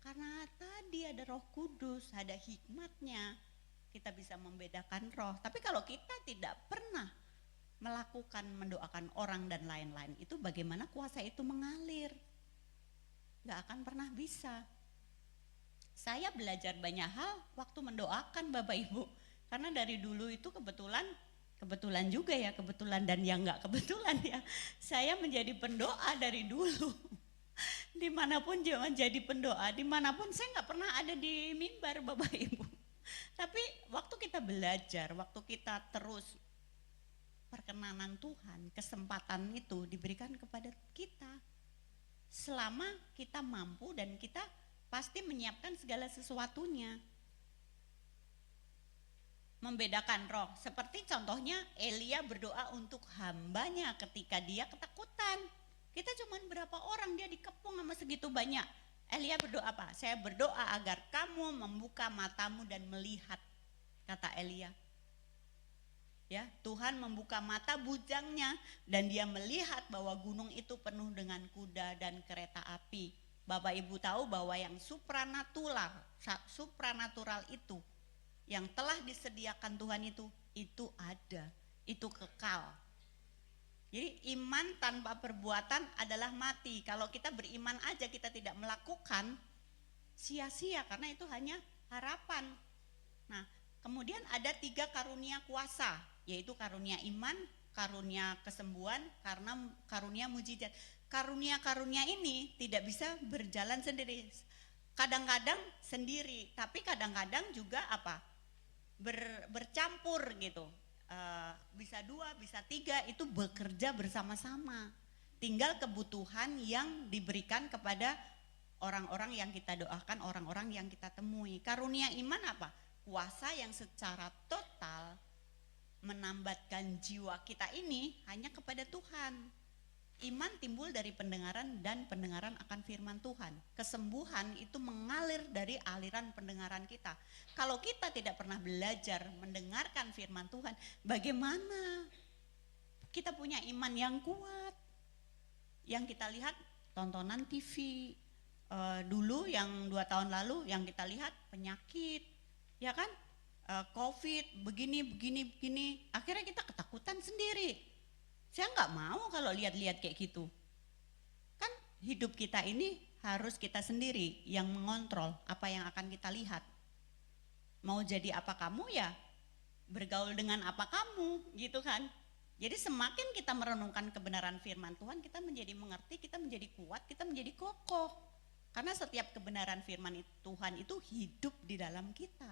Karena tadi ada Roh Kudus, ada hikmatnya, kita bisa membedakan roh. Tapi kalau kita tidak pernah melakukan, mendoakan orang dan lain-lain, itu bagaimana kuasa itu mengalir? Gak akan pernah bisa. Saya belajar banyak hal waktu mendoakan Bapak Ibu. Karena dari dulu itu kebetulan juga ya, kebetulan dan yang gak kebetulan ya. Saya menjadi pendoa dari dulu. Dimanapun jangan jadi pendoa, dimanapun saya gak pernah ada di mimbar Bapak Ibu. Tapi waktu kita belajar, waktu kita terus perkenanan Tuhan, kesempatan itu diberikan kepada kita. Selama kita mampu dan kita pasti menyiapkan segala sesuatunya. Membedakan roh, seperti contohnya Elia berdoa untuk hambanya ketika dia ketakutan. Kita cuman berapa orang, dia dikepung sama segitu banyak. Elia berdoa apa? Saya berdoa agar kamu membuka matamu dan melihat, kata Elia. Ya, Tuhan membuka mata bujangnya dan dia melihat bahwa gunung itu penuh dengan kuda dan kereta api. Bapak Ibu tahu bahwa yang supranatural itu, yang telah disediakan Tuhan itu ada, itu kekal. Jadi iman tanpa perbuatan adalah mati. Kalau kita beriman aja kita tidak melakukan, sia-sia karena itu hanya harapan. Nah, kemudian ada 3 karunia kuasa, yaitu karunia iman, karunia kesembuhan, karena karunia mujizat. Karunia-karunia ini tidak bisa berjalan sendiri. Kadang-kadang sendiri, tapi kadang-kadang juga apa? Bercampur gitu. Bisa 2, bisa 3, itu bekerja bersama-sama. Tinggal kebutuhan yang diberikan kepada orang-orang yang kita doakan, orang-orang yang kita temui. Karunia iman apa? Kuasa yang secara total menambatkan jiwa kita ini hanya kepada Tuhan. Iman timbul dari pendengaran dan pendengaran akan firman Tuhan. Kesembuhan itu mengalir dari aliran pendengaran kita. Kalau kita tidak pernah belajar mendengarkan firman Tuhan, bagaimana kita punya iman yang kuat? Yang kita lihat tontonan TV, dulu yang 2 tahun lalu yang kita lihat penyakit, ya kan? COVID begini, akhirnya kita ketakutan sendiri. Saya nggak mau kalau lihat-lihat kayak gitu. Kan hidup kita ini harus kita sendiri yang mengontrol apa yang akan kita lihat. Mau jadi apa kamu ya bergaul dengan apa kamu gitu kan. Jadi semakin kita merenungkan kebenaran firman Tuhan, kita menjadi mengerti, kita menjadi kuat, kita menjadi kokoh. Karena setiap kebenaran firman Tuhan itu hidup di dalam kita.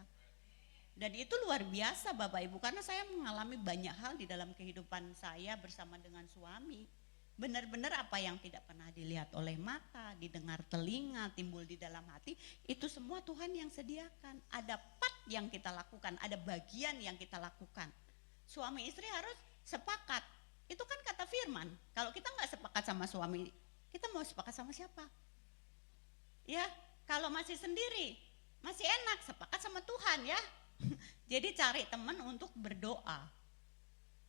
Dan itu luar biasa Bapak Ibu, karena saya mengalami banyak hal di dalam kehidupan saya bersama dengan suami. Benar-benar apa yang tidak pernah dilihat oleh mata, didengar telinga, timbul di dalam hati, itu semua Tuhan yang sediakan. Ada part yang kita lakukan, ada bagian yang kita lakukan. Suami istri harus sepakat, itu kan kata firman. Kalau kita nggak sepakat sama suami, kita mau sepakat sama siapa? Ya, kalau masih sendiri, masih enak sepakat sama Tuhan ya. Jadi cari teman untuk berdoa,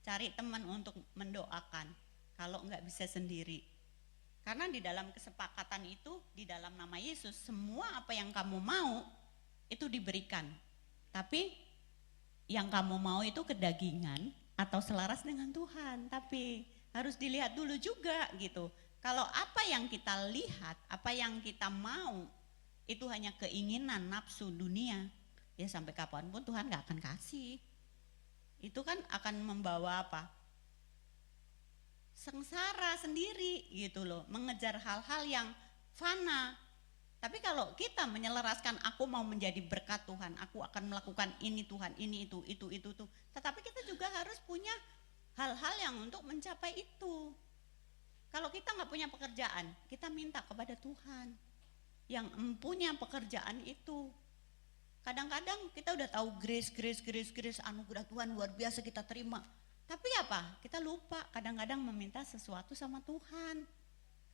cari teman untuk mendoakan kalau nggak bisa sendiri. Karena di dalam kesepakatan itu, di dalam nama Yesus, semua apa yang kamu mau itu diberikan. Tapi yang kamu mau itu kedagingan atau selaras dengan Tuhan. Tapi harus dilihat dulu juga gitu. Kalau apa yang kita lihat, apa yang kita mau itu hanya keinginan nafsu dunia, ya sampai kapanpun Tuhan gak akan kasih. itu kan akan membawa apa? Sengsara sendiri gitu loh, mengejar hal-hal yang fana. Tapi kalau kita menyelaraskan, aku mau menjadi berkat Tuhan, aku akan melakukan ini Tuhan, ini itu tuh. Tetapi kita juga harus punya hal-hal yang untuk mencapai itu. Kalau kita nggak punya pekerjaan, kita minta kepada Tuhan yang punya pekerjaan itu. Kadang-kadang kita udah tahu grace, anugerah Tuhan luar biasa kita terima. Tapi apa? Kita lupa kadang-kadang meminta sesuatu sama Tuhan.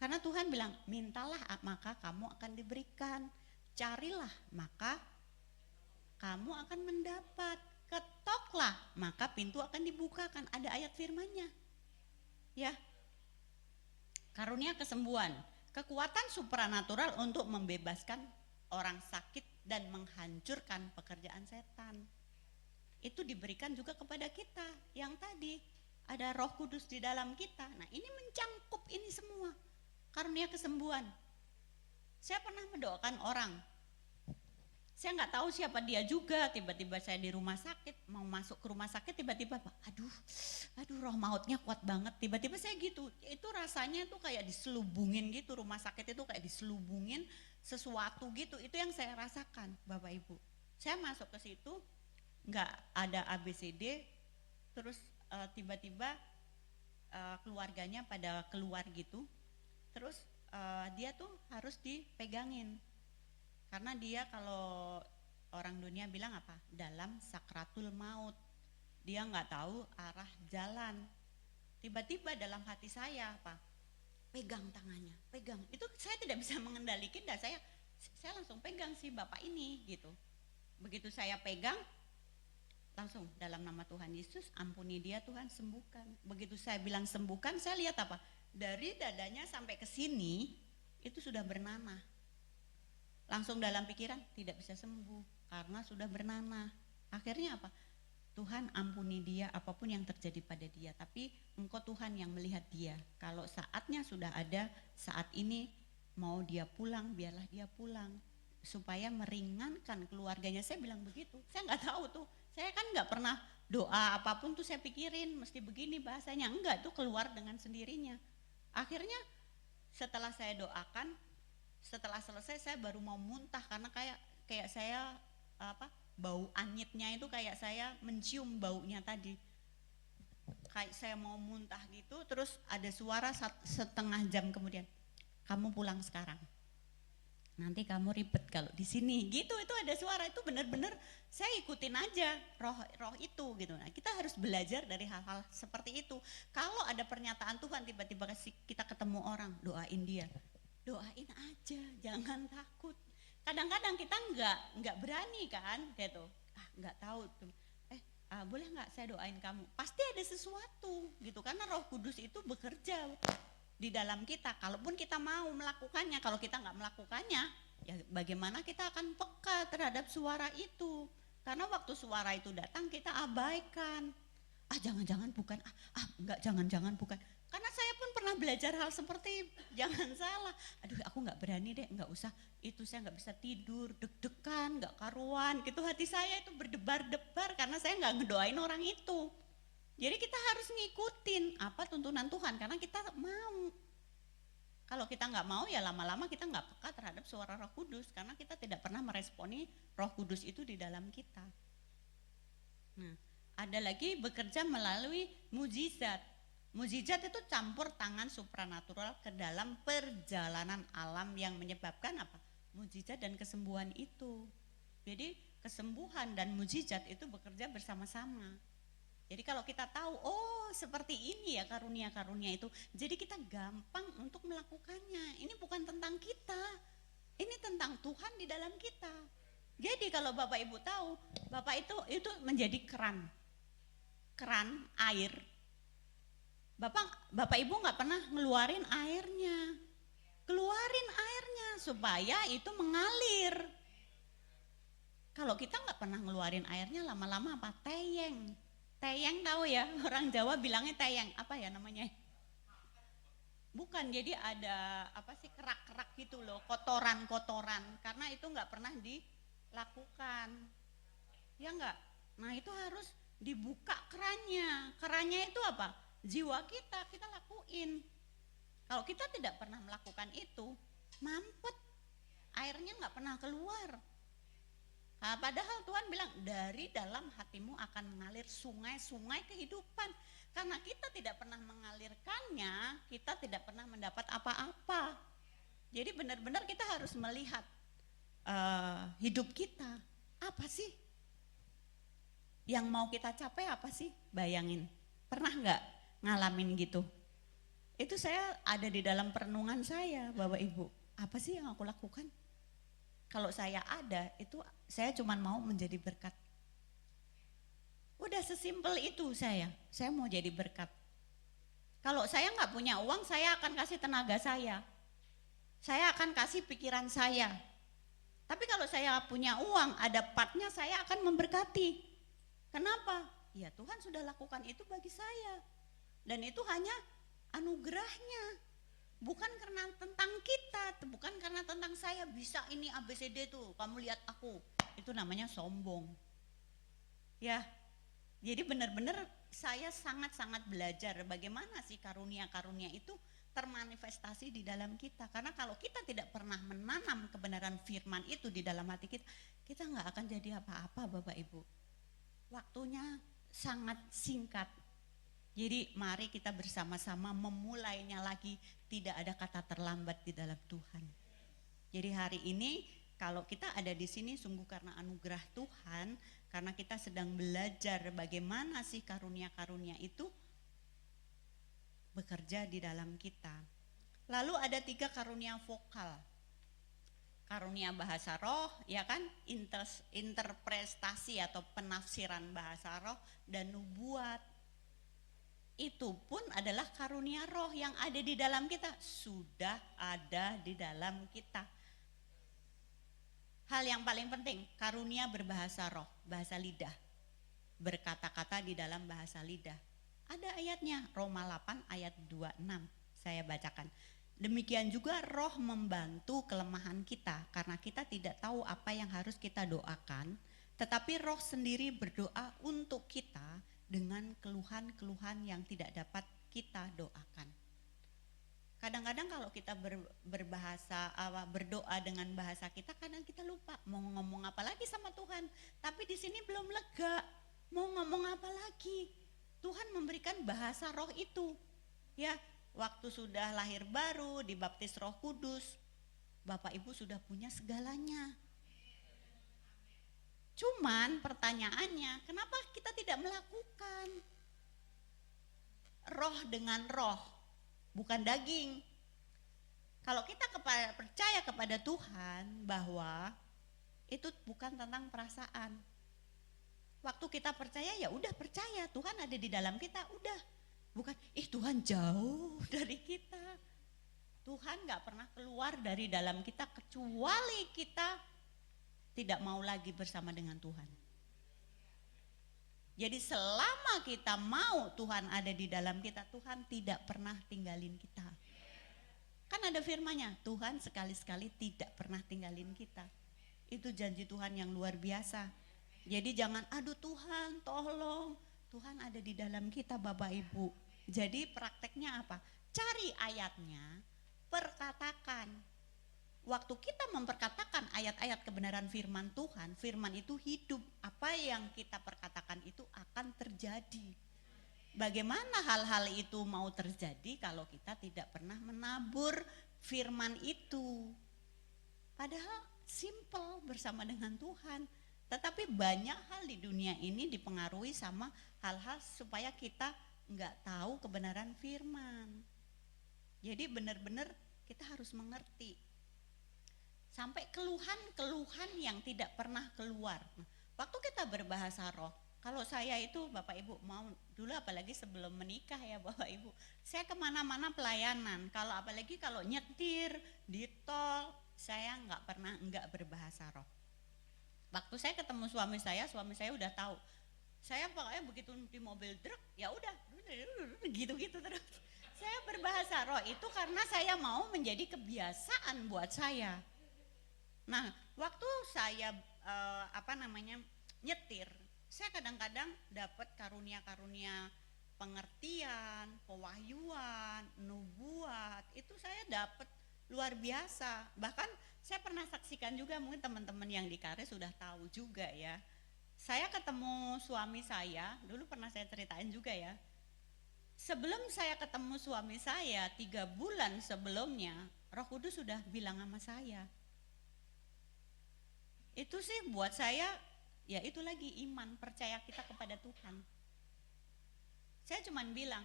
Karena Tuhan bilang, mintalah maka kamu akan diberikan. Carilah maka kamu akan mendapat. Ketoklah maka pintu akan dibukakan. Ada ayat firman-Nya. Ya. Karunia kesembuhan, kekuatan supranatural untuk membebaskan orang sakit dan menghancurkan pekerjaan setan. Itu diberikan juga kepada kita. Yang tadi ada Roh Kudus di dalam kita. Nah, ini mencangkup ini semua. Karunia kesembuhan. Saya pernah mendoakan orang. Saya nggak tahu siapa dia juga. Tiba-tiba saya di rumah sakit, mau masuk ke rumah sakit, tiba-tiba, aduh, roh mautnya kuat banget. Tiba-tiba saya gitu. Itu rasanya tuh kayak diselubungin gitu. Rumah sakit itu kayak diselubungin sesuatu gitu. Itu yang saya rasakan, Bapak Ibu. Saya masuk ke situ, nggak ada ABCD, terus tiba-tiba keluarganya pada keluar gitu. Terus dia tuh harus dipegangin karena dia kalau orang dunia bilang apa? Dalam sakratul maut. Dia nggak tahu arah jalan. Tiba-tiba dalam hati saya apa? Pegang tangannya, pegang. Itu saya tidak bisa mengendalikan dan saya langsung pegang si bapak ini gitu. Begitu saya pegang, langsung dalam nama Tuhan Yesus, ampuni dia Tuhan, sembuhkan. Begitu saya bilang sembuhkan, saya lihat apa? Dari dadanya sampai ke sini itu sudah bernanah. Langsung dalam pikiran tidak bisa sembuh karena sudah bernanah. Akhirnya apa? Tuhan ampuni dia apapun yang terjadi pada dia. Tapi Engkau Tuhan yang melihat dia. Kalau saatnya sudah ada, saat ini mau dia pulang, biarlah dia pulang. Supaya meringankan keluarganya. Saya bilang begitu. Saya nggak tahu tuh. Saya kan nggak pernah doa apapun tuh saya pikirin mesti begini bahasanya. Enggak, tuh keluar dengan sendirinya. Akhirnya setelah saya doakan, setelah selesai saya baru mau muntah karena kayak saya bau anyitnya itu kayak saya mencium baunya tadi. Kayak saya mau muntah gitu, terus ada suara setengah jam kemudian, kamu pulang sekarang. Nanti kamu ribet kalau di sini gitu. Itu ada suara, itu benar-benar saya ikutin aja roh itu gitu. Nah, kita harus belajar dari hal-hal seperti itu. Kalau ada pernyataan Tuhan tiba-tiba kita ketemu orang, doain dia. Doain aja, jangan takut. Kadang-kadang kita nggak berani kan gitu. Nggak tahu tuh. Boleh nggak saya doain kamu? Pasti ada sesuatu gitu karena Roh Kudus itu bekerja di dalam kita. Kalaupun kita mau melakukannya, kalau kita nggak melakukannya, ya bagaimana kita akan peka terhadap suara itu? Karena waktu suara itu datang kita abaikan. Jangan-jangan bukan, enggak, jangan-jangan bukan. Karena saya pun pernah belajar hal seperti jangan salah. Aduh, aku nggak berani deh, nggak usah. Itu saya nggak bisa tidur, deg-degan, nggak karuan. Gitu hati saya itu berdebar-debar karena saya nggak ngedoain orang itu. Jadi kita harus ngikutin apa tuntunan Tuhan karena kita mau. Kalau kita nggak mau ya lama-lama kita nggak peka terhadap suara Roh Kudus karena kita tidak pernah meresponi Roh Kudus itu di dalam kita. Nah, ada lagi bekerja melalui mujizat. Mujizat itu campur tangan supranatural ke dalam perjalanan alam yang menyebabkan apa? Mujizat dan kesembuhan itu. Jadi kesembuhan dan mujizat itu bekerja bersama-sama. Jadi kalau kita tahu, oh seperti ini ya karunia-karunia itu, jadi kita gampang untuk melakukannya. Ini bukan tentang kita, ini tentang Tuhan di dalam kita. Jadi kalau Bapak Ibu tahu, Bapak itu menjadi keran air. Bapak Ibu nggak pernah ngeluarin airnya, keluarin airnya supaya itu mengalir. Kalau kita nggak pernah ngeluarin airnya, lama-lama apa? Teyeng tahu ya, orang Jawa bilangnya teyeng, apa ya namanya? Bukan, jadi ada apa sih kerak-kerak gitu loh, kotoran-kotoran, karena itu nggak pernah dilakukan, ya nggak? Nah itu harus dibuka kerannya. Kerannya itu apa? Jiwa kita lakuin. Kalau kita tidak pernah melakukan itu, mampet, airnya nggak pernah keluar. Nah, padahal Tuhan bilang dari dalam hatimu akan mengalir sungai-sungai kehidupan. Karena kita tidak pernah mengalirkannya, kita tidak pernah mendapat apa-apa. Jadi benar-benar kita harus melihat hidup kita. Apa sih yang mau kita capai, apa sih? Bayangin, pernah nggak ngalamin gitu? Itu saya ada di dalam perenungan saya, Bapak Ibu. Apa sih yang aku lakukan? Kalau saya ada, itu saya cuma mau menjadi berkat. Udah sesimpel itu saya mau jadi berkat. Kalau saya nggak punya uang, saya akan kasih tenaga saya akan kasih pikiran saya. Tapi kalau saya punya uang, ada partnya, saya akan memberkati. Kenapa? Ya Tuhan sudah lakukan itu bagi saya. Dan itu hanya anugerahnya. Bukan karena tentang kita, bukan karena tentang saya bisa ini ABCD tuh, kamu lihat aku. Itu namanya sombong. Ya, jadi benar-benar saya sangat-sangat belajar bagaimana sih karunia-karunia itu termanifestasi di dalam kita. Karena kalau kita tidak pernah menanam kebenaran firman itu di dalam hati kita, kita nggak akan jadi apa-apa, Bapak Ibu. Waktunya sangat singkat. Jadi mari kita bersama-sama memulainya lagi, tidak ada kata terlambat di dalam Tuhan. Jadi hari ini kalau kita ada di sini sungguh karena anugerah Tuhan, karena kita sedang belajar bagaimana sih karunia-karunia itu bekerja di dalam kita. Lalu ada 3 karunia vokal. Karunia bahasa roh, ya kan, interpretasi atau penafsiran bahasa roh dan nubuat. Itu pun adalah karunia roh yang ada di dalam kita, sudah ada di dalam kita. Hal yang paling penting, karunia berbahasa roh, bahasa lidah, berkata-kata di dalam bahasa lidah. Ada ayatnya, Roma 8 ayat 26, saya bacakan. Demikian juga roh membantu kelemahan kita, karena kita tidak tahu apa yang harus kita doakan, tetapi roh sendiri berdoa untuk kita dengan keluhan-keluhan yang tidak dapat kita doakan. Kadang-kadang kalau kita berdoa dengan bahasa kita, kadang kita lupa mau ngomong apa lagi sama Tuhan. Tapi di sini belum lega, mau ngomong apa lagi. Tuhan memberikan bahasa roh itu. Ya, waktu sudah lahir baru, dibaptis Roh Kudus, Bapak Ibu sudah punya segalanya. Cuman pertanyaannya, kenapa kita tidak melakukan? Roh dengan roh, bukan daging. Kalau kita percaya kepada Tuhan bahwa itu bukan tentang perasaan. Waktu kita percaya ya udah percaya, Tuhan ada di dalam kita, udah. Bukan, Tuhan jauh dari kita. Tuhan gak pernah keluar dari dalam kita kecuali kita tidak mau lagi bersama dengan Tuhan. Jadi selama kita mau Tuhan ada di dalam kita, Tuhan tidak pernah tinggalin kita. Kan ada firman-Nya, Tuhan sekali-sekali tidak pernah tinggalin kita. Itu janji Tuhan yang luar biasa. Jadi jangan, aduh Tuhan tolong, Tuhan ada di dalam kita Bapak Ibu. Jadi prakteknya apa? Cari ayatnya, perkatakan. Waktu kita memperkatakan ayat-ayat kebenaran firman Tuhan, firman itu hidup. Apa yang kita perkatakan itu akan terjadi. Bagaimana hal-hal itu mau terjadi kalau kita tidak pernah menabur firman itu? Padahal simple bersama dengan Tuhan. Tetapi banyak hal di dunia ini dipengaruhi sama hal-hal supaya kita nggak tahu kebenaran firman. Jadi benar-benar kita harus mengerti. Sampai keluhan-keluhan yang tidak pernah keluar. Waktu kita berbahasa roh, kalau saya itu Bapak Ibu mau dulu apalagi sebelum menikah ya Bapak Ibu, saya kemana-mana pelayanan. Apalagi kalau nyetir di tol, saya nggak berbahasa roh. Waktu saya ketemu suami saya udah tahu. Saya pokoknya begitu di mobil truk, ya udah gitu-gitu terus. Saya berbahasa roh itu karena saya mau menjadi kebiasaan buat saya. Nah, waktu saya nyetir, Saya kadang-kadang dapat karunia-karunia pengertian, pewahyuan, nubuat, itu saya dapat luar biasa. Bahkan saya pernah saksikan juga, mungkin teman-teman yang di Karis sudah tahu juga ya. Saya ketemu suami saya, dulu pernah saya ceritain juga ya. Sebelum saya ketemu suami saya, 3 bulan sebelumnya, Roh Kudus sudah bilang sama saya. Itu sih buat saya, ya itu lagi iman, percaya kita kepada Tuhan. Saya cuman bilang,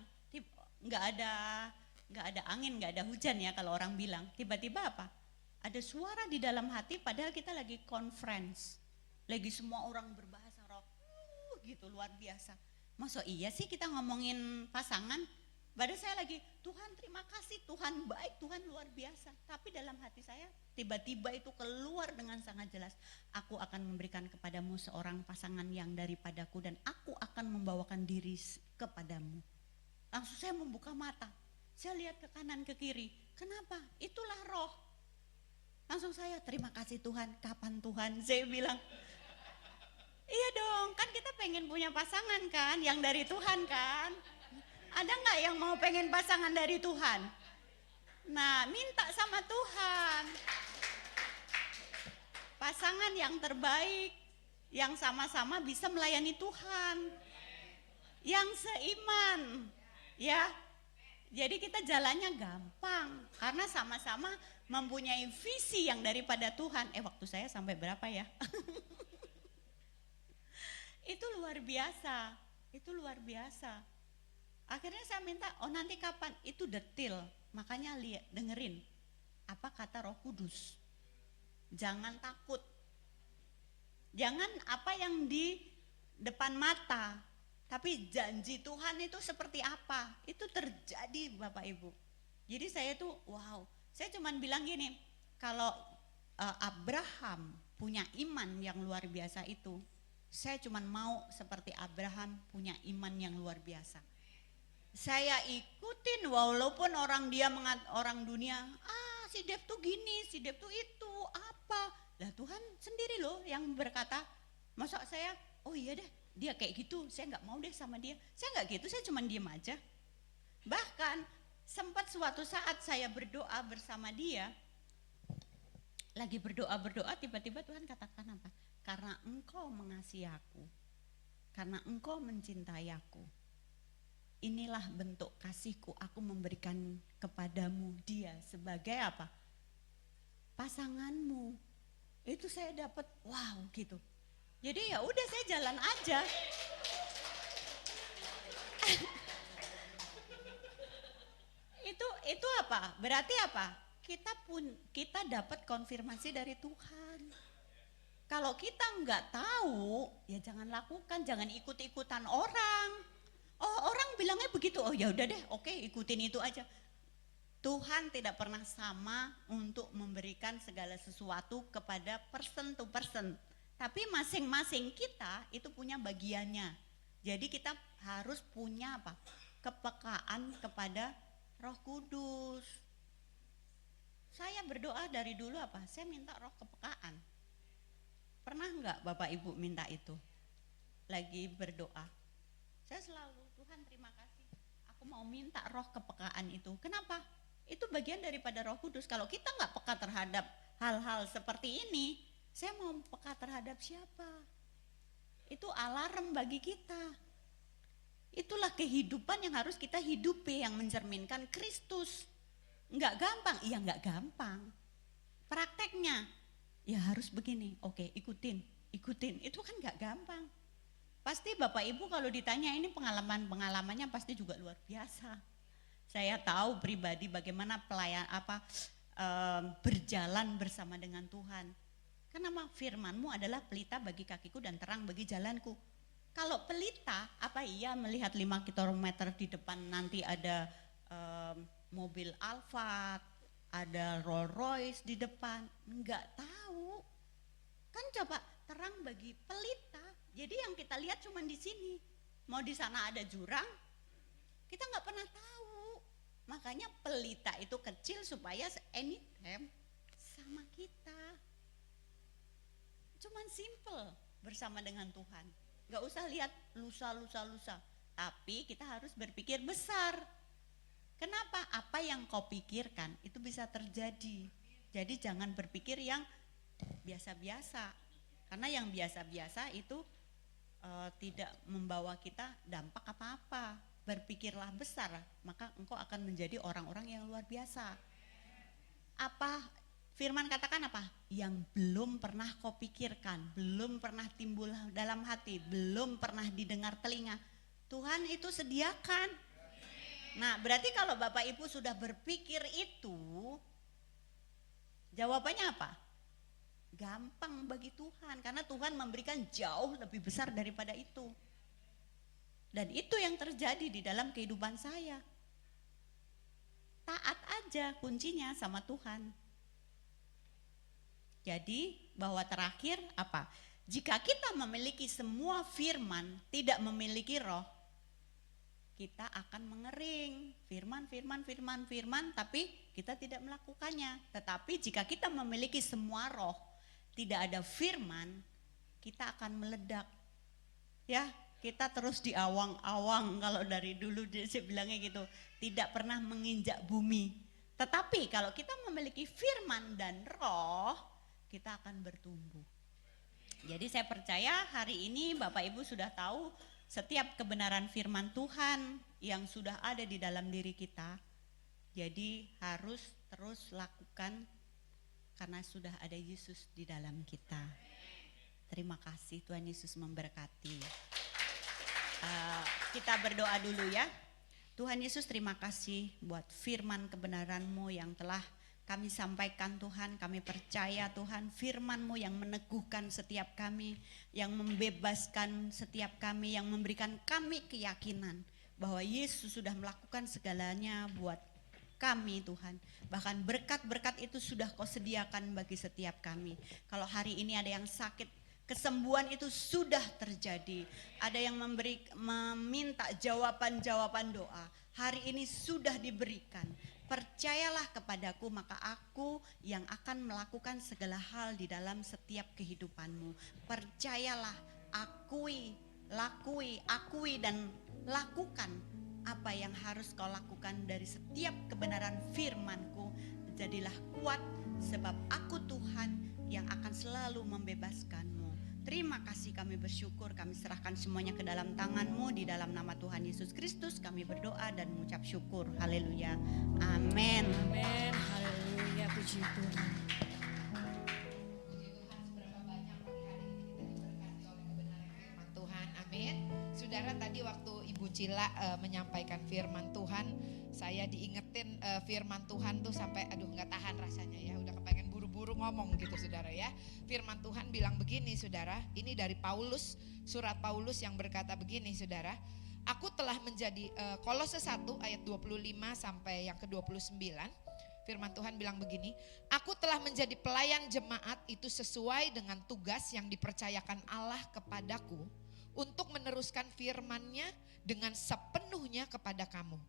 nggak ada angin, nggak ada hujan ya kalau orang bilang. Tiba-tiba apa? Ada suara di dalam hati, padahal kita lagi conference, lagi semua orang berbahasa roh, gitu luar biasa. Masa iya sih kita ngomongin pasangan? Padahal saya lagi, Tuhan terima kasih, Tuhan baik, Tuhan luar biasa. Tapi dalam hati saya tiba-tiba itu keluar dengan sangat jelas. Aku akan memberikan kepadamu seorang pasangan yang daripadaku dan aku akan membawakan diri kepadamu. Langsung saya membuka mata, saya lihat ke kanan ke kiri. Kenapa? Itulah roh. Langsung saya terima kasih Tuhan, kapan Tuhan? Saya bilang, iya dong, kan kita pengen punya pasangan kan, yang dari Tuhan kan. Ada nggak yang mau pengen pasangan dari Tuhan? Nah, minta sama Tuhan. Pasangan yang terbaik, yang sama-sama bisa melayani Tuhan. Yang seiman, ya. Jadi kita jalannya gampang, karena sama-sama mempunyai visi yang daripada Tuhan. Waktu saya sampai berapa ya? Itu luar biasa, itu luar biasa. Akhirnya saya minta, nanti kapan? Itu detil, makanya dengerin apa kata Roh Kudus. Jangan takut, jangan apa yang di depan mata, tapi janji Tuhan itu seperti apa, itu terjadi Bapak Ibu. Jadi saya tuh wow, saya cuman bilang gini, kalau Abraham punya iman yang luar biasa itu, saya cuman mau seperti Abraham punya iman yang luar biasa. Saya ikutin walaupun orang dunia, si Dev tuh gini, si Dev tuh itu, apa. Lah Tuhan sendiri loh yang berkata, masa saya, oh iya deh dia kayak gitu, saya gak mau deh sama dia. Saya gak gitu, saya cuma diem aja. Bahkan sempat suatu saat saya berdoa bersama dia, lagi berdoa tiba-tiba Tuhan katakan apa? Karena engkau mengasihi aku, karena engkau mencintai aku, inilah bentuk kasihku, aku memberikan kepadamu dia sebagai apa? Pasanganmu. Itu saya dapat wow gitu. Jadi ya udah saya jalan aja. itu apa? Berarti apa? Kita dapat konfirmasi dari Tuhan. Kalau kita nggak tahu, ya jangan lakukan, jangan ikut-ikutan orang. Oh orang bilangnya begitu, oh ya udah deh, oke ikutin itu aja. Tuhan tidak pernah sama untuk memberikan segala sesuatu kepada person to person. Tapi masing-masing kita itu punya bagiannya. Jadi kita harus punya apa? Kepekaan kepada Roh Kudus. Saya berdoa dari dulu apa? Saya minta roh kepekaan. Pernah enggak Bapak Ibu minta itu? Lagi berdoa. Saya selalu, Tuhan terima kasih. Aku mau minta roh kepekaan itu. Kenapa? Itu bagian daripada Roh Kudus. Kalau kita enggak peka terhadap hal-hal seperti ini, saya mau peka terhadap siapa? Itu alarm bagi kita. Itulah kehidupan yang harus kita hidupi, yang mencerminkan Kristus. Enggak gampang, iya enggak gampang. Prakteknya, ya harus begini, oke ikutin. Itu kan enggak gampang. Pasti Bapak Ibu kalau ditanya ini pengalamannya pasti juga luar biasa. Saya tahu pribadi bagaimana berjalan bersama dengan Tuhan. Karena firman-Mu adalah pelita bagi kakiku dan terang bagi jalanku. Kalau pelita, apa iya melihat 5 km di depan nanti ada mobil Alphard, ada Rolls Royce di depan? Enggak tahu. Kan coba terang bagi pelita. Jadi yang kita lihat cuma di sini. Mau di sana ada jurang, kita nggak pernah tahu. Makanya pelita itu kecil supaya anytime sama kita. Cuman simple bersama dengan Tuhan. Gak usah lihat lusa. Tapi kita harus berpikir besar. Kenapa? Apa yang kau pikirkan itu bisa terjadi. Jadi jangan berpikir yang biasa-biasa. Karena yang biasa-biasa itu tidak membawa kita dampak apa-apa. Berpikirlah besar, maka engkau akan menjadi orang-orang yang luar biasa. Apa firman katakan apa? Yang belum pernah kau pikirkan, belum pernah timbul dalam hati, belum pernah didengar telinga, Tuhan itu sediakan. Nah, berarti kalau Bapak Ibu sudah berpikir itu, jawabannya apa? Gampang bagi Tuhan, karena Tuhan memberikan jauh lebih besar daripada itu. Dan itu yang terjadi di dalam kehidupan saya. Taat aja kuncinya sama Tuhan. Jadi bahwa terakhir apa? Jika kita memiliki semua firman, tidak memiliki roh, kita akan mengering. Firman, tapi kita tidak melakukannya. Tetapi jika kita memiliki semua roh, tidak ada firman, kita akan meledak. Ya, kita terus di awang-awang, kalau dari dulu saya bilangnya gitu, tidak pernah menginjak bumi. Tetapi kalau kita memiliki firman dan roh, kita akan bertumbuh. Jadi saya percaya hari ini Bapak Ibu sudah tahu setiap kebenaran firman Tuhan yang sudah ada di dalam diri kita. Jadi harus terus lakukan karena sudah ada Yesus di dalam kita. Terima kasih, Tuhan Yesus memberkati. Kita berdoa dulu ya. Tuhan Yesus, terima kasih buat firman kebenaran-Mu yang telah kami sampaikan Tuhan. Kami percaya Tuhan firman-Mu yang meneguhkan setiap kami, yang membebaskan setiap kami, yang memberikan kami keyakinan bahwa Yesus sudah melakukan segalanya buat kami Tuhan. Bahkan berkat-berkat itu sudah Kau sediakan bagi setiap kami. Kalau hari ini ada yang sakit, kesembuhan itu sudah terjadi. Ada yang meminta jawaban-jawaban doa, hari ini sudah diberikan. Percayalah kepadaku, maka aku yang akan melakukan segala hal di dalam setiap kehidupanmu. Percayalah, akui dan lakukan apa yang harus kau lakukan dari setiap kebenaran firman-Ku. Jadilah kuat, sebab aku Tuhan yang akan selalu membebaskanmu. Terima kasih, kami bersyukur, kami serahkan semuanya ke dalam tangan-Mu. Di dalam nama Tuhan Yesus Kristus kami berdoa dan mengucap syukur. Haleluya. Amin. Amin. Haleluya, puji Tuhan. Tuhan, amin. Saudara, tadi waktu Ibu Cila menyampaikan firman Tuhan, saya diingetin firman Tuhan tuh sampai aduh nggak tahan rasanya ya, udah kepengen buru-buru ngomong gitu saudara ya. Firman Tuhan bilang begini saudara, ini dari Paulus, surat Paulus yang berkata begini saudara. Aku telah menjadi, Kolose 1 ayat 25 sampai yang ke-29. Firman Tuhan bilang begini, aku telah menjadi pelayan jemaat itu sesuai dengan tugas yang dipercayakan Allah kepadaku untuk meneruskan firman-Nya dengan sepenuhnya kepada kamu,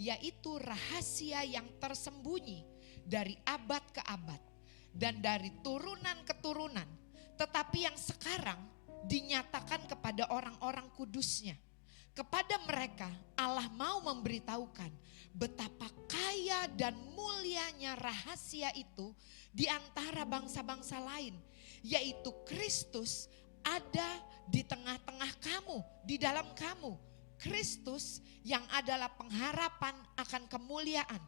yaitu rahasia yang tersembunyi dari abad ke abad dan dari turunan ke turunan, tetapi yang sekarang dinyatakan kepada orang-orang kudusnya. Kepada mereka Allah mau memberitahukan betapa kaya dan mulianya rahasia itu di antara bangsa-bangsa lain, yaitu Kristus ada di tengah-tengah kamu, di dalam kamu. Kristus yang adalah pengharapan akan kemuliaan.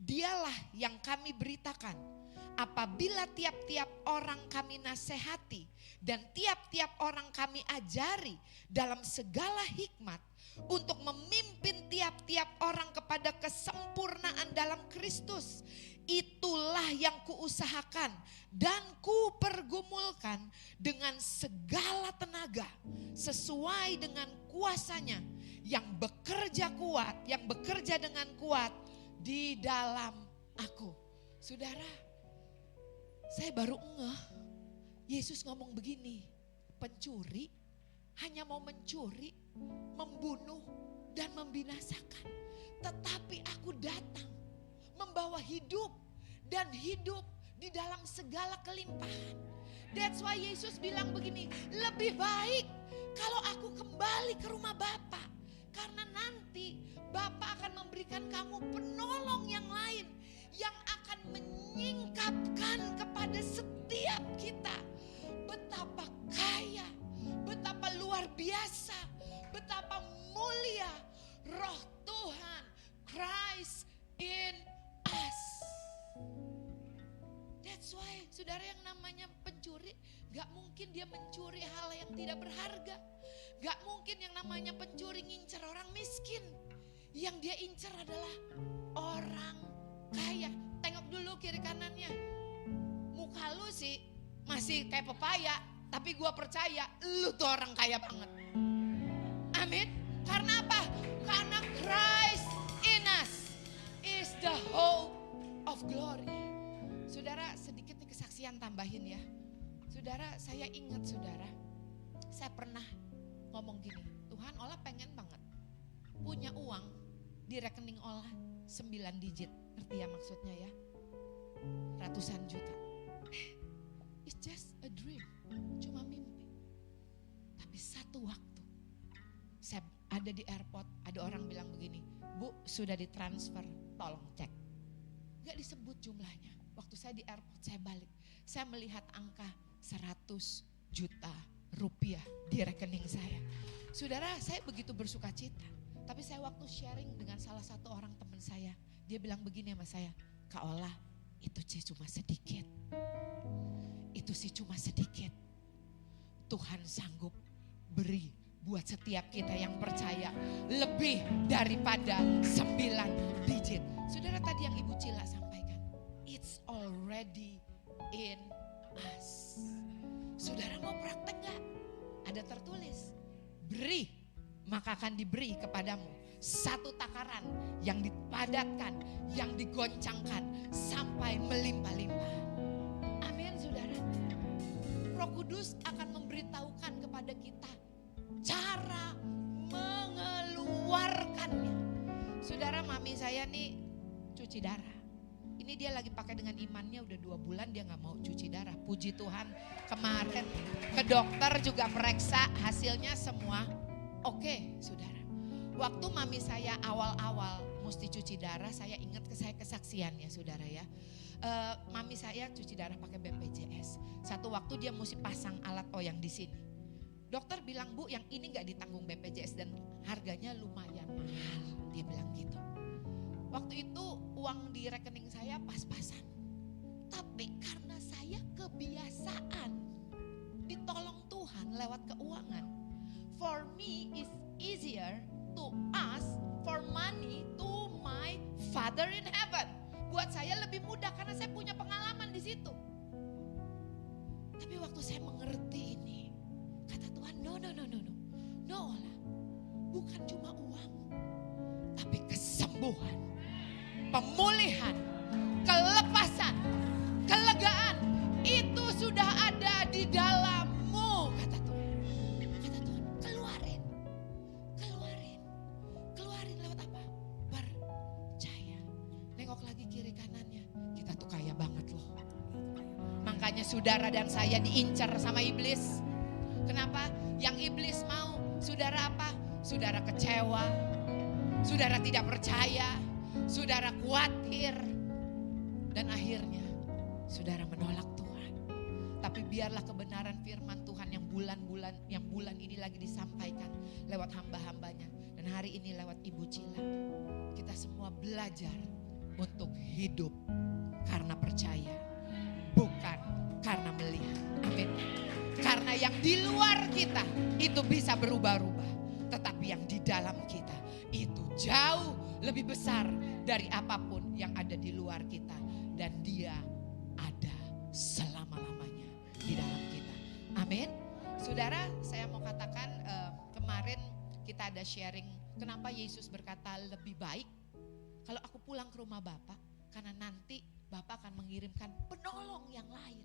Dialah yang kami beritakan apabila tiap-tiap orang kami nasihati dan tiap-tiap orang kami ajari dalam segala hikmat untuk memimpin tiap-tiap orang kepada kesempurnaan dalam Kristus. Itulah yang kuusahakan dan kupergumulkan dengan segala tenaga sesuai dengan kuasanya yang bekerja kuat, yang bekerja dengan kuat di dalam aku. Saudara, saya baru ngeh, Yesus ngomong begini, pencuri hanya mau mencuri, membunuh dan membinasakan. Tetapi aku datang membawa hidup dan hidup di dalam segala kelimpahan. That's why Yesus bilang begini, lebih baik kalau aku kembali ke rumah Bapa, karena nanti Bapa akan memberikan kamu penolong yang lain yang akan menyingkapkan kepada setiap kita betapa kaya, betapa luar biasa, betapa mulia Roh Tuhan, Christ in us. That's why saudara, yang namanya pencuri gak mungkin dia mencuri hal yang tidak berharga. Gak mungkin yang namanya pencuri ngincer orang miskin. Yang dia incer adalah orang kaya. Tengok dulu kiri kanannya. Muka lu sih masih kayak pepaya, tapi gua percaya lu tuh orang kaya banget. Amin. Karena apa? Karena Christ in us is the hope of glory. Saudara, sedikit nih kesaksian tambahin ya. Saudara, saya ingat saudara, saya pernah ngomong gini, Tuhan, Ola pengen banget punya uang di rekening Ola 9 digit. Ngerti ya maksudnya ya? Ratusan juta. It's just a dream, cuma mimpi. Tapi satu waktu, saya ada di airport, ada orang bilang begini, Bu, sudah ditransfer, tolong cek. Gak disebut jumlahnya. Waktu saya di airport, saya balik. Saya melihat angka 100 juta rupiah di rekening saya. Saudara, saya begitu bersuka cita. Tapi saya waktu sharing dengan salah satu orang teman saya, dia bilang begini sama saya, Kak Ola, itu sih cuma sedikit. Itu sih cuma sedikit. Tuhan sanggup beri buat setiap kita yang percaya lebih daripada 9 digit. Saudara, tadi yang Ibu Cila sampaikan, it's already in us. Saudara mau praktek gak? Ada tertulis, beri maka akan diberi kepadamu. Satu takaran yang dipadatkan, yang digoncangkan sampai melimpah-limpah. Amin saudara. Roh Kudus akan memberitahukan kepada kita cara mengeluarkannya. Saudara, mami saya nih cuci darah. Ini dia lagi pakai dengan imannya udah 2 bulan dia gak mau cuci darah. Puji Tuhan, kemarin ke dokter juga periksa hasilnya semua oke, saudara. Waktu mami saya awal-awal mesti cuci darah, saya ingat kesaksiannya saudara ya. Mami saya cuci darah pakai BPJS. Satu waktu dia mesti pasang alat oyang di sini. Dokter bilang, Bu, yang ini gak ditanggung BPJS dan harganya lumayan mahal. Dia bilang gitu. Waktu itu uang di rekening saya pas-pasan. Tapi karena saya kebiasaan ditolong Tuhan lewat keuangan. For me is easier to ask for money to my Father in heaven. Buat saya lebih mudah karena saya punya pengalaman di situ. Tapi waktu saya mengerti ini, kata Tuhan, no. No Ola, bukan cuma uang, tapi kesembuhan, pemulihan, kelepasan, kelegaan, itu sudah ada di dalammu, kata Tuhan. Kata Tuhan, keluarin lewat apa? Percaya. Nengok lagi kiri kanannya, kita tuh kaya banget loh. Makanya saudara dan saya diincar sama iblis. Kenapa? Yang iblis mau saudara apa? Saudara kecewa, saudara tidak percaya, saudara khawatir, dan akhirnya saudara menolak Tuhan. Tapi biarlah kebenaran firman Tuhan yang bulan ini lagi disampaikan lewat hamba-hambanya, dan hari ini lewat Ibu Cila, kita semua belajar untuk hidup karena percaya, bukan karena melihat. Amin. Karena yang di luar kita itu bisa berubah-ubah, tetapi yang di dalam kita itu jauh lebih besar dari apapun yang ada di luar kita, dan dia ada selama-lamanya di dalam kita. Amin. Saudara, saya mau katakan kemarin kita ada sharing kenapa Yesus berkata lebih baik kalau aku pulang ke rumah Bapa, karena nanti Bapa akan mengirimkan penolong yang lain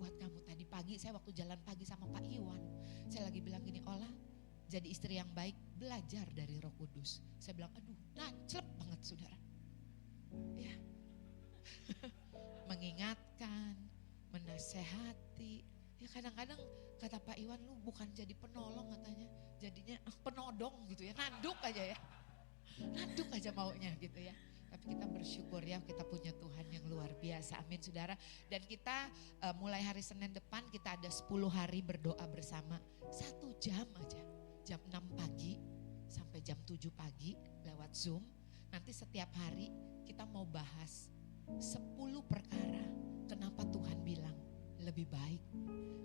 buat kamu. Tadi pagi saya waktu jalan pagi sama Pak Iwan, saya lagi bilang gini, Ola, jadi istri yang baik belajar dari Roh Kudus. Saya bilang, aduh nanclep banget saudara. Ya. Mengingatkan, menasehati, Ya kadang-kadang kata Pak Iwan, lu bukan jadi penolong katanya, jadinya penodong gitu ya, nanduk aja ya. Nanduk aja maunya gitu ya. Tapi kita bersyukur ya, kita punya Tuhan yang luar biasa. Amin saudara. Dan kita mulai hari Senin depan kita ada 10 hari berdoa bersama. 1 jam aja. Jam 6 pagi sampai jam 7 pagi lewat Zoom. Nanti setiap hari kita mau bahas 10 perkara kenapa Tuhan bilang lebih baik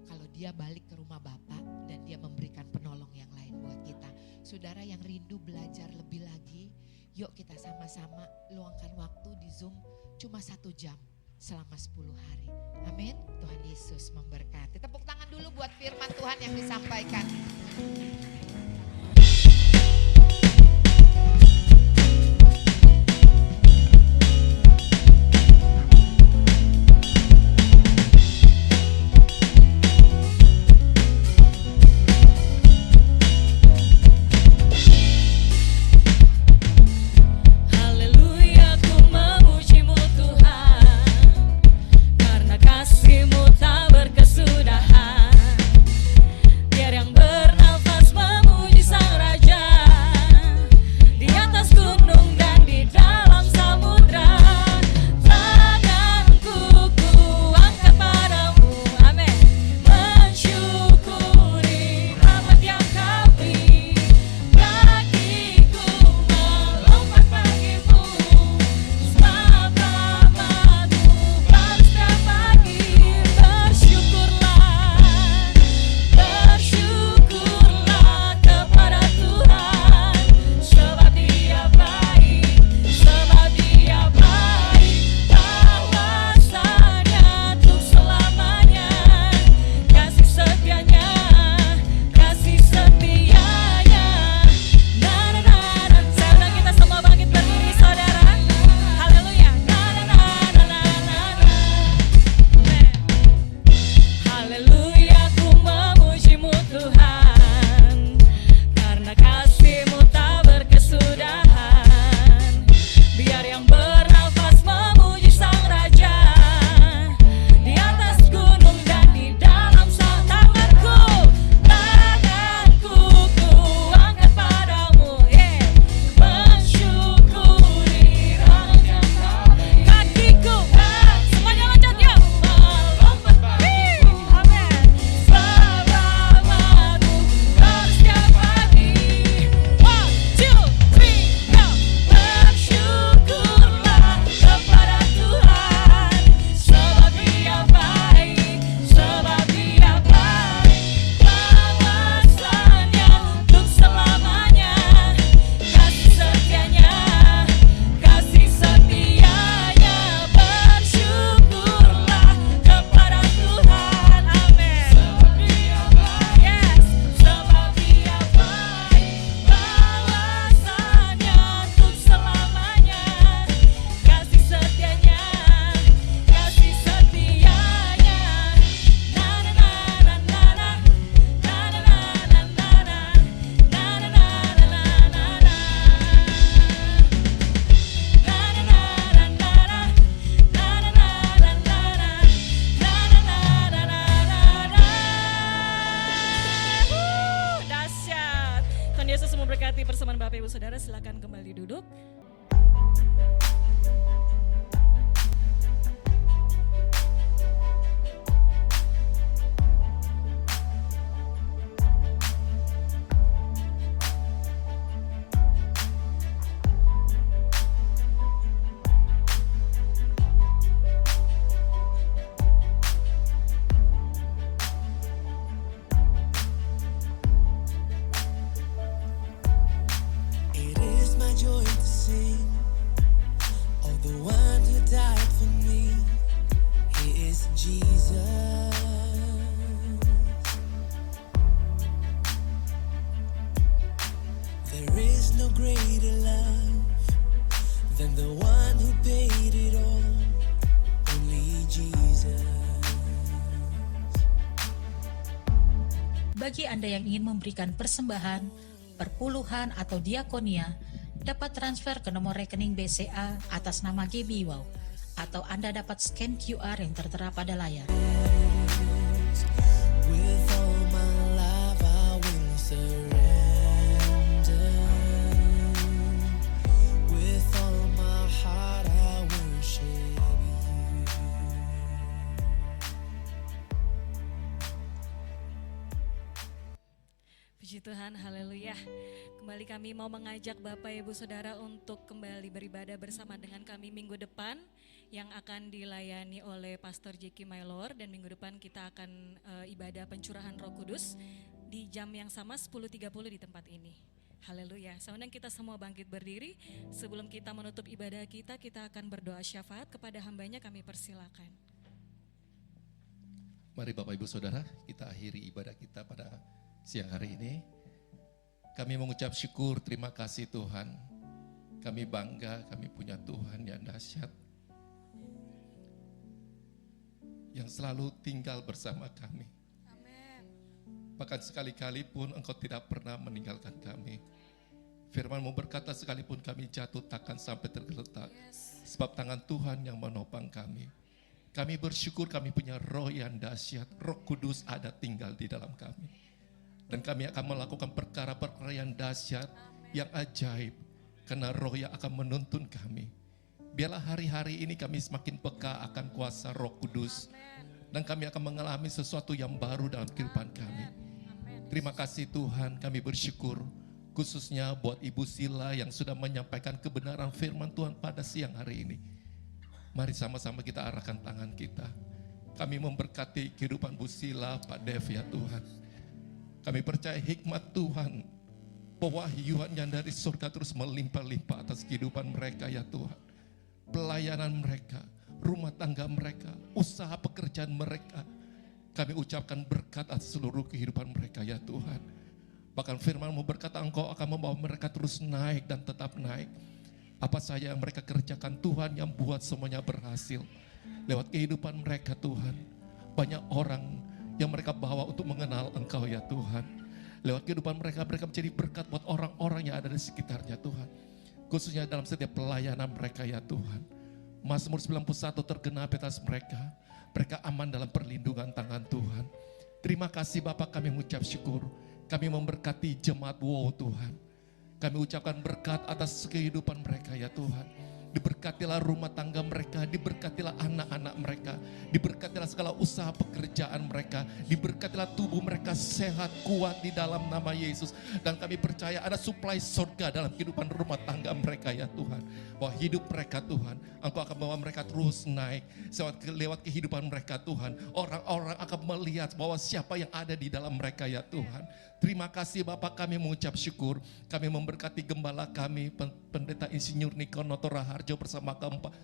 kalau dia balik ke rumah Bapa dan dia memberikan penolong yang lain buat kita. Saudara yang rindu belajar lebih lagi, yuk kita sama-sama luangkan waktu di Zoom cuma 1 jam selama 10 hari. Amin. Tuhan Yesus memberkati. Tepuk tangan dulu buat firman Tuhan yang disampaikan. Haleluya, ku memujimu Tuhan, karena kasih-Mu tak berkesudahan. Biar yang bernafas memuji Sang Raja, di atas gunung dan di dalam samudra. Tanganku ku angkat padamu, amin, mensyukuri rahmat yang Kau beri. Kakiku melompat bagimu, sebab rahmat-Mu baru setiap pagi. Bersyukurlah kepada Tuhan, sebab Dia baik, sebab Dia baik. Kawasannya untuk selamanya, kasih setianya, kasih setianya. Saudara kita semua bangkit berdiri saudara. Haleluya. Haleluya, ku memujimu Tuhan, karena kasih-Mu tak berkesudahan. Biar yang bernafas memuji Sang Raja, di atas gunung dan di dalam tanganku ku angkat padamu, mensyukuri rahmat yang Kau beri. Kakiku semuanya loncat yuk, melompat bagimu, amin, sebab rahmat-Mu baru setiap pagi. 1, 2, 3, go. Bersyukurlah kepada Tuhan, sebab Dia baik, sebab Dia baik. Kawasannya untuk selamanya, kasih setianya, kasih setianya. Bersyukurlah kepada Tuhan, amin, sebab Dia baik, yes, sebab Dia baik. Kawasannya untuk selamanya, kasih setianya, kasih setianya. Na na na na na na, na na na na na na, na na na na na na. Dahsyat. Tuhan Yesus memberkati persamaan Bapak Ibu Saudara, silakan kembali duduk. It is my joy to sing of the one who died for me. He is Jesus. There is no greater love than the one who paid it all. Only Jesus. Bagi Anda yang ingin memberikan persembahan, perpuluhan atau diakonia, dapat transfer ke nomor rekening BCA atas nama GB Wow, atau Anda dapat scan QR yang tertera pada layar. Tuhan, haleluya. Kembali kami mau mengajak Bapak Ibu Saudara untuk kembali beribadah bersama dengan kami minggu depan yang akan dilayani oleh Pastor Jeki Maylor, dan minggu depan kita akan ibadah pencurahan Roh Kudus di jam yang sama 10.30 di tempat ini. Haleluya. Saya undang kita semua bangkit berdiri. Sebelum kita menutup ibadah kita akan berdoa syafaat kepada hambanya, kami persilakan. Mari Bapak Ibu Saudara, kita akhiri ibadah kita pada siang hari ini. Kami mengucap syukur, terima kasih Tuhan. Kami bangga, kami punya Tuhan yang dahsyat, yang selalu tinggal bersama kami. Bahkan sekali-kali pun Engkau tidak pernah meninggalkan kami. Firman-Mu berkata, sekalipun kami jatuh takkan sampai tergeletak, sebab tangan Tuhan yang menopang kami. Kami bersyukur kami punya roh yang dahsyat, Roh Kudus ada tinggal di dalam kami. Dan kami akan melakukan perkara-perkara yang dahsyat, yang ajaib, karena roh yang akan menuntun kami. Biarlah hari-hari ini kami semakin peka akan kuasa Roh Kudus, dan kami akan mengalami sesuatu yang baru dalam kehidupan kami. Terima kasih Tuhan, kami bersyukur khususnya buat Ibu Sila yang sudah menyampaikan kebenaran firman Tuhan pada siang hari ini. Mari sama-sama kita arahkan tangan kita. Kami memberkati kehidupan Bu Sila, Pak Dev ya Tuhan. Kami percaya hikmat Tuhan, pewahyuan yang dari surga terus melimpah-limpah atas kehidupan mereka ya Tuhan. Pelayanan mereka, rumah tangga mereka, usaha pekerjaan mereka. Kami ucapkan berkat atas seluruh kehidupan mereka ya Tuhan. Bahkan firman-Mu berkata Engkau akan membawa mereka terus naik dan tetap naik. Apa saja yang mereka kerjakan Tuhan yang buat semuanya berhasil. Lewat kehidupan mereka Tuhan, banyak orang yang mereka bawa untuk mengenal Engkau ya Tuhan. Lewat kehidupan mereka, mereka menjadi berkat buat orang-orang yang ada di sekitarnya Tuhan. Khususnya dalam setiap pelayanan mereka ya Tuhan. Mazmur 91 tergenap atas mereka. Mereka aman dalam perlindungan tangan Tuhan. Terima kasih Bapak, kami mengucap syukur. Kami memberkati jemaat WOW Tuhan. Kami ucapkan berkat atas kehidupan mereka ya Tuhan. Diberkatilah rumah tangga mereka, diberkatilah anak-anak mereka, diberkatilah segala usaha pekerjaan mereka, diberkatilah tubuh mereka sehat, kuat di dalam nama Yesus. Dan kami percaya ada suplai surga dalam kehidupan rumah tangga mereka ya Tuhan. Bahwa hidup mereka Tuhan, Engkau akan bawa mereka terus naik. Lewat kehidupan mereka Tuhan, orang-orang akan melihat bahwa siapa yang ada di dalam mereka ya Tuhan. Terima kasih Bapak, kami mengucap syukur. Kami memberkati gembala kami, Pendeta Insinyur Niko Noto Raharjo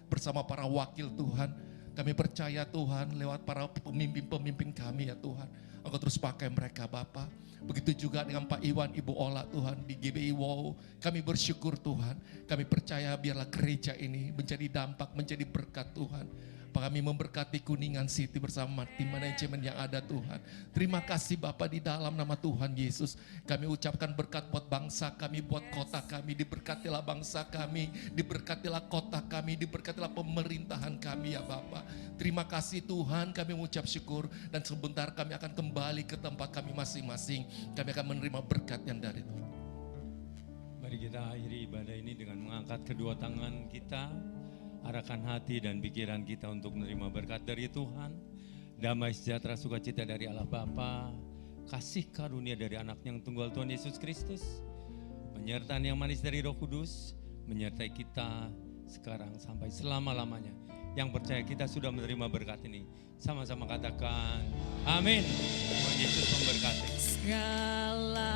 bersama para wakil Tuhan. Kami percaya Tuhan lewat para pemimpin-pemimpin kami ya Tuhan. Engkau terus pakai mereka Bapak. Begitu juga dengan Pak Iwan, Ibu Ola Tuhan di GBI WOW. Kami bersyukur Tuhan. Kami percaya biarlah gereja ini menjadi dampak, menjadi berkat Tuhan. Kami memberkati Kuningan City bersama tim manajemen yang ada Tuhan. Terima kasih Bapak di dalam nama Tuhan Yesus. Kami ucapkan berkat buat bangsa kami, buat kota kami. Diberkatilah bangsa kami, diberkatilah kota kami, diberkatilah pemerintahan kami ya Bapak. Terima kasih Tuhan, kami mengucap syukur. Dan sebentar kami akan kembali ke tempat kami masing-masing. Kami akan menerima berkat yang dari Tuhan. Mari kita akhiri ibadah ini dengan mengangkat kedua tangan kita. Arahkan hati dan pikiran kita untuk menerima berkat dari Tuhan. Damai sejahtera sukacita dari Allah Bapa, kasih karunia dari anaknya yang tunggal Tuhan Yesus Kristus, penyertaan yang manis dari Roh Kudus, menyertai kita sekarang sampai selama-lamanya. Yang percaya kita sudah menerima berkat ini, sama-sama katakan amin. Tuhan Yesus memberkati. Segala